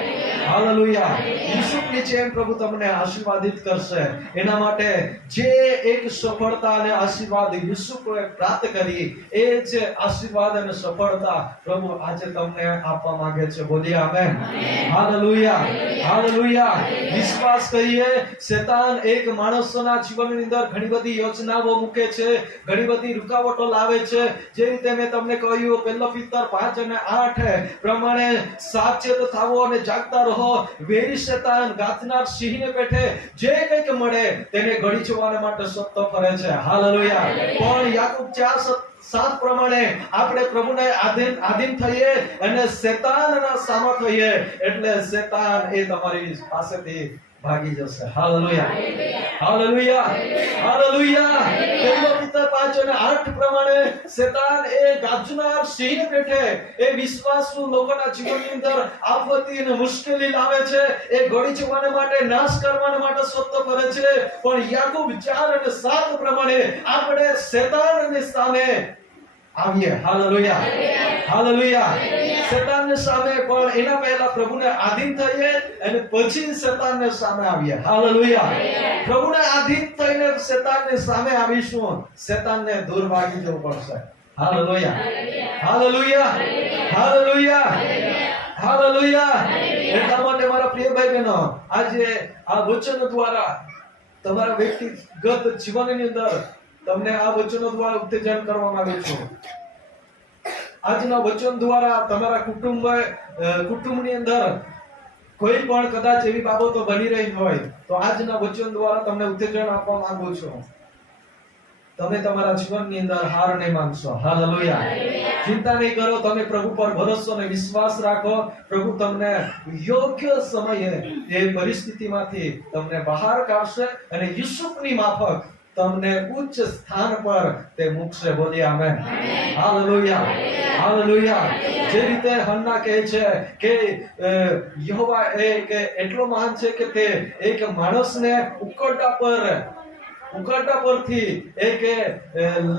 hallelujah. યુસુફની જેમ પ્રભુ તમને આશીર્વાદિત કરશે. એના માટે જે એક સફળતા અને આશીર્વાદ યુસુફે પ્રાપ્ત કરી એ જ આશીર્વાદ અને સફળતા પ્રભુ આજે તમને આપવા માંગે છે. બોલીએ આમેન. Hallelujah, hallelujah. વિશ્વાસ કરીએ. શેતાન એક માણસોના જીવનની અંદર ઘણી બધી યોજનાઓ મૂકે છે, ઘણી બધી રૂકાવટો લાવે છે. જે રીતે મેં તમને કહ્યું, પહેલો પિત્તર 5 અને 8 પ્રમાણે સાવચેત થાવો અને જાગતા રહો. વેરી શેતાન ગાથનાર સિંહને પેઠે જે કંઈક મળે તેને ગળી જવા માટે સતત ફરે છે. હાલેલુયા. પણ યાકૂબ 4:7 પ્રમાણે આપણે પ્રભુને આધીન થઈએ અને શેતાનના સામા થઈએ એટલે શેતાન એ તમારી પાસેથી ભાગી જશે. Hallelujah, hallelujah, hallelujah. પહેલો પિત્તર 5 અને 8 પ્રમાણે શેતાન એ ગાજનાર સિંહ પેઠે એ વિશ્વાસુ લોકોના જીવનની અંદર આપત્તિ અને મુશ્કેલી લાવે છે. એ ગળી જવાને માટે, નાશ કરવાને માટે સતત ફરે છે. પણ યાકૂબ 4 અને 7 પ્રમાણે આપણે શેતાનની સામે આવીએ. Hallelujah, hallelujah. શેતાનની સામે પણ એના પહેલા પ્રભુને આધીન થઈએ અને પછી શેતાનની સામે આવીએ. હાલેલુયા. પ્રભુને આધીન થઈને શેતાનની સામે આવીશું, શેતાનને દૂર ભાગી જવું પડશે. Hallelujah, hallelujah, hallelujah, hallelujah. એટલા માટે મારા પ્રિય ભાઈ બહેનો, આજે આ વચન દ્વારા તમારા વ્યક્તિગત જીવનની અંદર તમને આ વચનો દ્વારા ઉત્તેજન કરવામાં આવ્યું છે. આજના વચન દ્વારા તમારા કુટુંબની અંદર કોઈ પણ કદાચ એવી બાબતો બની રહી હોય તો આજના વચન દ્વારા તમને ઉત્તેજન આપવા માંગુ છું. તમે તમારા જીવનની અંદર હાર નહીં માનશો. હાલેલુયા. ચિંતા નહીં કરો, તમે પ્રભુ પર ભરોસો અને વિશ્વાસ રાખો. પ્રભુ તમને યોગ્ય સમયે એ પરિસ્થિતિમાંથી તમને બહાર કાઢશે અને યુસુફની માફક તમને ઉચ્ચ સ્થાન પર તે મૂકશે. બોલીએ આમેન. હાલેલુયા. હાલેલુયા. જે રીતે હન્ના કહે છે કે યહોવા એટલો મહાન છે કે તે એક માણસને ઉકરડા પરથી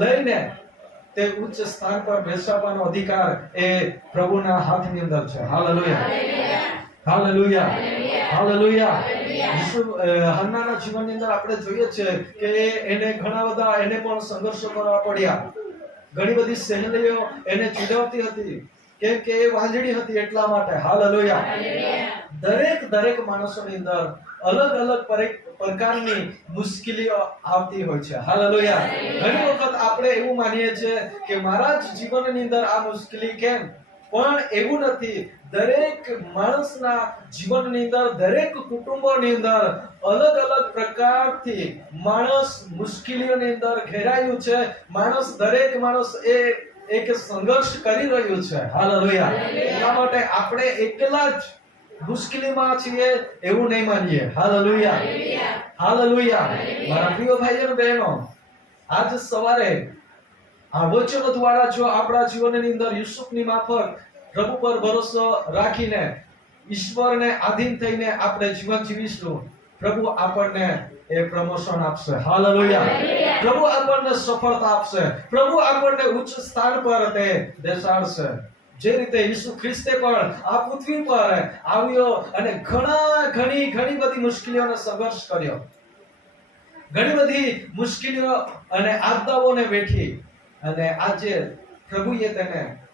લઈને તે ઉચ્ચ સ્થાન પર બેસાડવાનો અધિકાર એ પ્રભુના હાથની અંદર છે. હાલેલુયા. હાલેલુયા. હાલેલુયા. હન્નાના જીવનની અંદર આપણે જોઈએ છે કે એને ઘણા બધા એને પણ સંઘર્ષો કરવા પડ્યા. ઘણી બધી સહેલીઓ એને ચીડવતી હતી કેમ કે એ વાંજળી હતી એટલા માટે. હાલેલુયા. દરેક માણસોની અંદર અલગ અલગ પ્રકારની મુશ્કેલીઓ આવતી હોય છે. હાલેલુયા. ઘણી વખત આપણે એવું માનીએ છીએ કે મારા જ જીવનની અંદર આ મુશ્કેલી કેમ, પણ એવું નથી. દરેક માણસના જીવનની અંદર, દરેક કુટુંબોની અંદર અલગ અલગ પ્રકારથી માણસ મુશ્કેલીઓની અંદર ઘેરાયું છે. દરેક માણસ એક સંઘર્ષ કરી રહ્યું છે. હાલેલુયા. એટલા માટે આપણે એકલા જ મુશ્કેલીમાં છીએ એવું નહીં માનીએ. હાલેલુયા. હાલેલુયા. મારા પ્રિય ભાઈઓ અને બહેનો, આજ સવારે આ વચન દ્વારા જો આપણા જીવનની અંદર યુસુફની માફક પ્રભુ પર ભરોસો રાખીને ઈશ્વરને આધીન થઈને આપણે જીવન જીવીશું, પ્રભુ આપણને એ પ્રમોશન આપશે. હાલેલુયા. પ્રભુ આપણને સફળતા આપશે. પ્રભુ આપણને ઉચ્ચ સ્થાન પર તે બેસાડશે. જે રીતે ઈસુ ખ્રિસ્તે પણ આ પૃથ્વી પર આવ્યો અને ઘણી બધી મુશ્કેલીઓનો સંઘર્ષ કર્યો, ઘણી બધી મુશ્કેલીઓ અને આપદાઓને વેઠી, અને આજે પ્રભુએ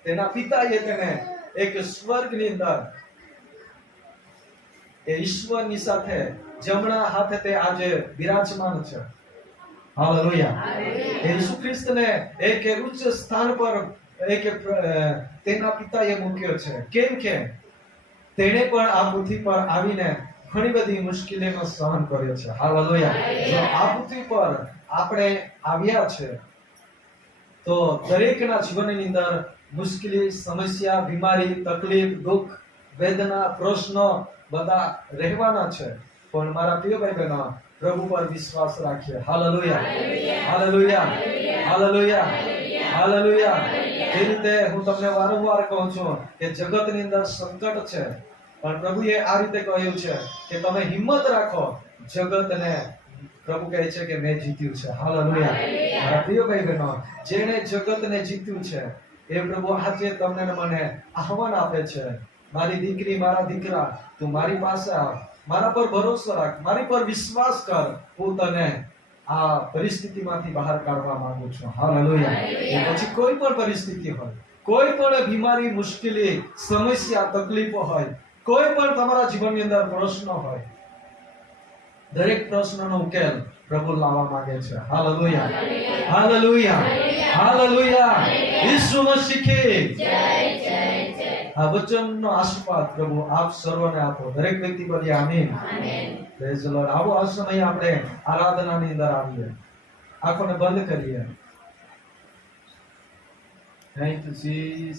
તેના પિતાએ તેને એક સ્વર્ગની અંદર એ ઈશ્વરની સાથે જમણા હાથે તે આજે બિરાજમાન છે. હાલેલુયા. ઈસુ ખ્રિસ્તને એક ઉચ્ચ સ્થાન પર તેના પિતાએ મૂક્યો છે. કેમ કે તેણે પણ આ પૃથ્વી પર આવીને ઘણી બધી મુશ્કેલીનો સહન કર્યો છે. હાલેલુયા. જો આ પૃથ્વી પર આપણે આવ્યા છે તો દરેકના જીવનની અંદર મુશ્કેલી, સમસ્યા, બીમારી, તકલીફ, દુઃખ, વેદના, પ્રશ્નો બધા રહેવાના છે. પણ મારા પ્રિય ભાઈ બહેનો, પ્રભુ પર વિશ્વાસ રાખીએ. હાલેલુયા. હાલેલુયા. હાલેલુયા. હાલેલુયા. જે રીતે હું તમને વારંવાર કહું છું કે જગતની અંદર સંકટ છે, પણ પ્રભુએ આ રીતે કહ્યું છે કે તમે હિંમત રાખો, જગતને પ્રભુ કહે છે કે મેં જીત્યું છે. હાલેલુયા. મારા પ્રિય ભાઈ બહેનો, જેણે જગતને જીત્યું છે એ પ્રભુ આજે તમને મને આહવાન આપે છે, મારી દીકરી, મારા દીકરા, તું મારી પાસે આવ, મારા પર ભરોસો રાખ, મારી પર વિશ્વાસ કર, હું તને આ પરિસ્થિતિમાંથી બહાર કાઢવા માંગુ છું. હાલેલુયા. પછી કોઈ પણ પરિસ્થિતિ હોય, કોઈ પણ બીમારી, મુશ્કેલી, સમસ્યા, તકલીફો હોય, કોઈ પણ તમારા જીવનની અંદર પ્રશ્નો હોય, દરેક પ્રશ્નનો ઉકેલ પ્રભુ લાવવા માંગે છે. હાલેલુયા. હાલેલુયા. હાલેલુયા. ઈસુ મસીહ કી જય. આ વચનનો આશીર્વાદ પ્રભુ આપ સર્વને આપો. દરેક વ્યક્તિ બોલીએ આમીન. Praise the lord. આવો આ સમયે આપણે આરાધનાની અંદર આવીએ, આંખોને બંધ કરીએ. Thank you Jesus.